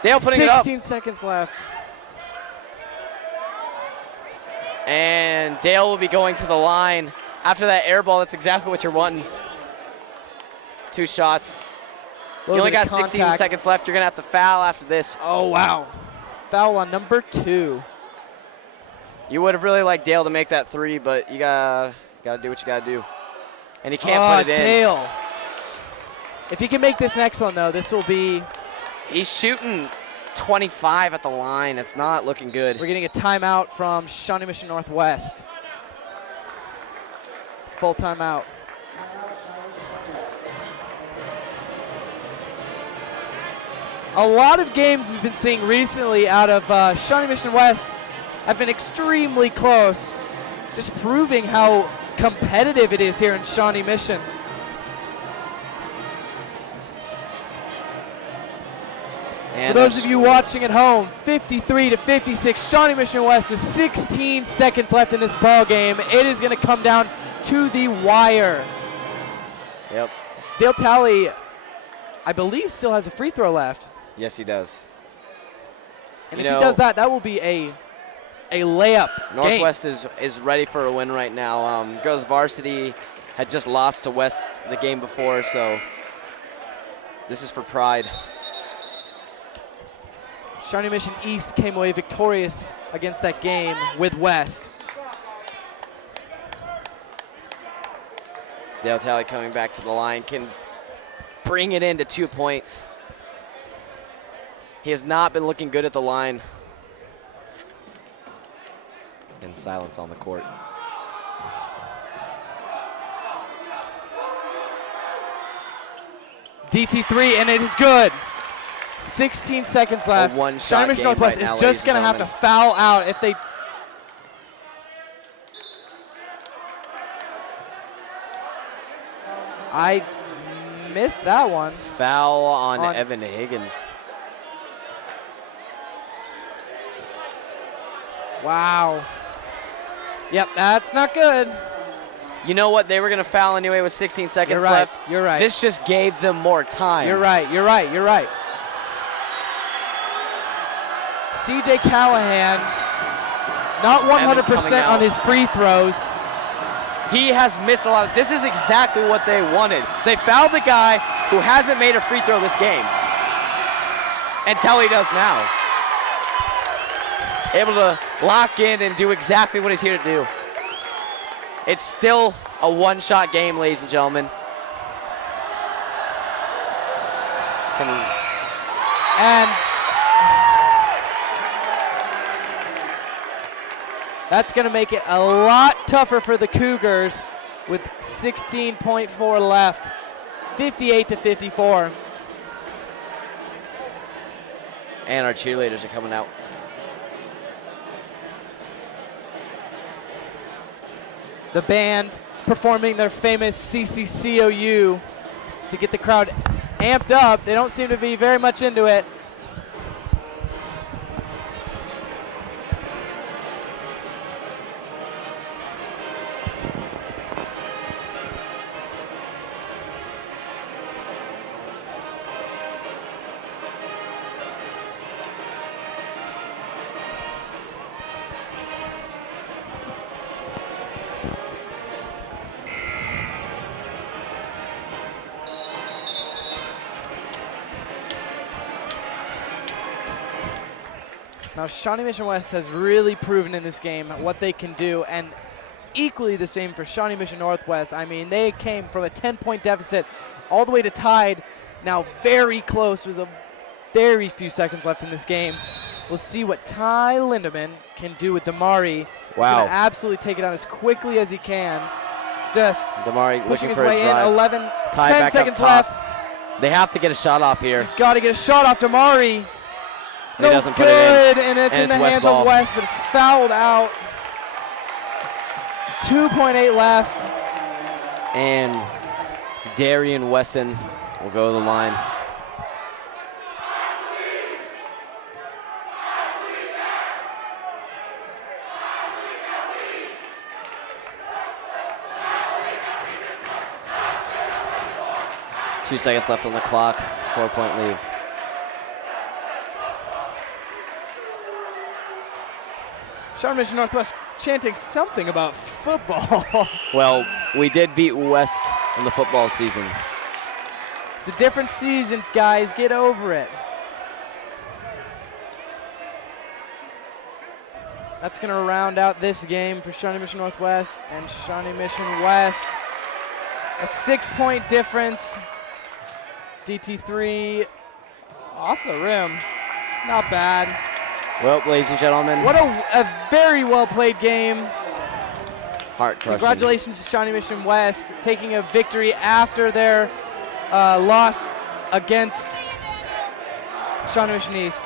Dale putting it up. 16 seconds left. And Dale will be going to the line. After that air ball, that's exactly what you're wanting. 2 shots. You only got 16 seconds left. You're going to have to foul after this. Oh, wow. Foul on number 2. You would have really liked Dale to make that 3, but you got to do what you got to do. And he can't put it in. Dale. If he can make this next one, though, this will be... He's shooting 25 at the line. It's not looking good. We're getting a timeout from Shawnee Mission Northwest. Full timeout. A lot of games we've been seeing recently out of Shawnee Mission West have been extremely close, just proving how competitive it is here in Shawnee Mission. And For those of you watching at home, 53-56, Shawnee Mission West with 16 seconds left in this ball game. It is going to come down to the wire. Yep. Dale Talley, I believe, still has a free throw left. Yes, he does. And if he does that, that will be a layup Northwest is ready for a win right now. Girls Varsity had just lost to West the game before, so this is for pride. Shawnee Mission East came away victorious against that game with West. Dale Talley coming back to the line, can bring it into 2 points. He has not been looking good at the line. And silence on the court. DT3, and it is good. 16 seconds left. Shawnee Mission Northwest is just going to have to foul out if they... I missed that one. Foul on Evan Higgins. Wow. Yep, that's not good. You know what? They were going to foul anyway with 16 seconds left. You're right. This just gave them more time. You're right. CJ Callahan, not 100% on his free throws. He has missed a lot. This is exactly what they wanted. They fouled the guy who hasn't made a free throw this game. Until he does now. Able to lock in and do exactly what he's here to do. It's still a one-shot game, ladies and gentlemen. And that's going to make it a lot tougher for the Cougars with 16.4 left, 58-54. And our cheerleaders are coming out. The band performing their famous CCCOU to get the crowd amped up. They don't seem to be very much into it. Now, Shawnee Mission West has really proven in this game what they can do, and equally the same for Shawnee Mission Northwest. I mean, they came from a 10-point deficit all the way to tied, now very close with a very few seconds left in this game. We'll see what Ty Lindemann can do with Damari. He's Wow. going to absolutely take it out as quickly as he can. Just Damari pushing looking his for way a drive. in, 11, Ty 10 back seconds up top. left. They have to get a shot off here. Got to get a shot off Damari. He No doesn't put it good, and it's and in it's the West hands ball. of West, but it's fouled out. 2.8 left. And Darian Wesson will go to the line. Two seconds left on the clock, 4-point lead. Shawnee Mission Northwest chanting something about football. Well, we did beat West in the football season. It's a different season, guys. Get over it. That's going to round out this game for Shawnee Mission Northwest and Shawnee Mission West. A 6-point difference. DT3 off the rim. Not bad. Well, ladies and gentlemen, What a very well-played game. heart crushing. Congratulations to Shawnee Mission West taking a victory after their loss against Shawnee Mission East.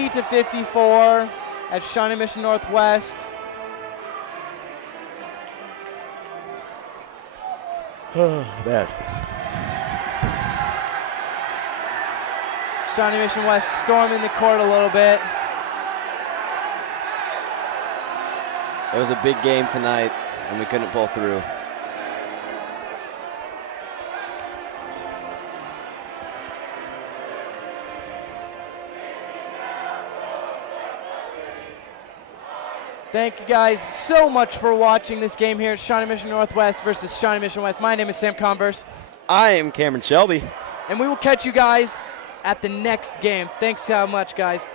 $60-54 at Shawnee Mission Northwest. Bad. Shawnee Mission West storming the court a little bit. It was a big game tonight, and we couldn't pull through. Thank you guys so much for watching this game here at Shawnee Mission Northwest versus Shawnee Mission West. My name is Sam Converse, I am Cameron Shelby. and we will catch you guys at the next game. Thanks so much, guys.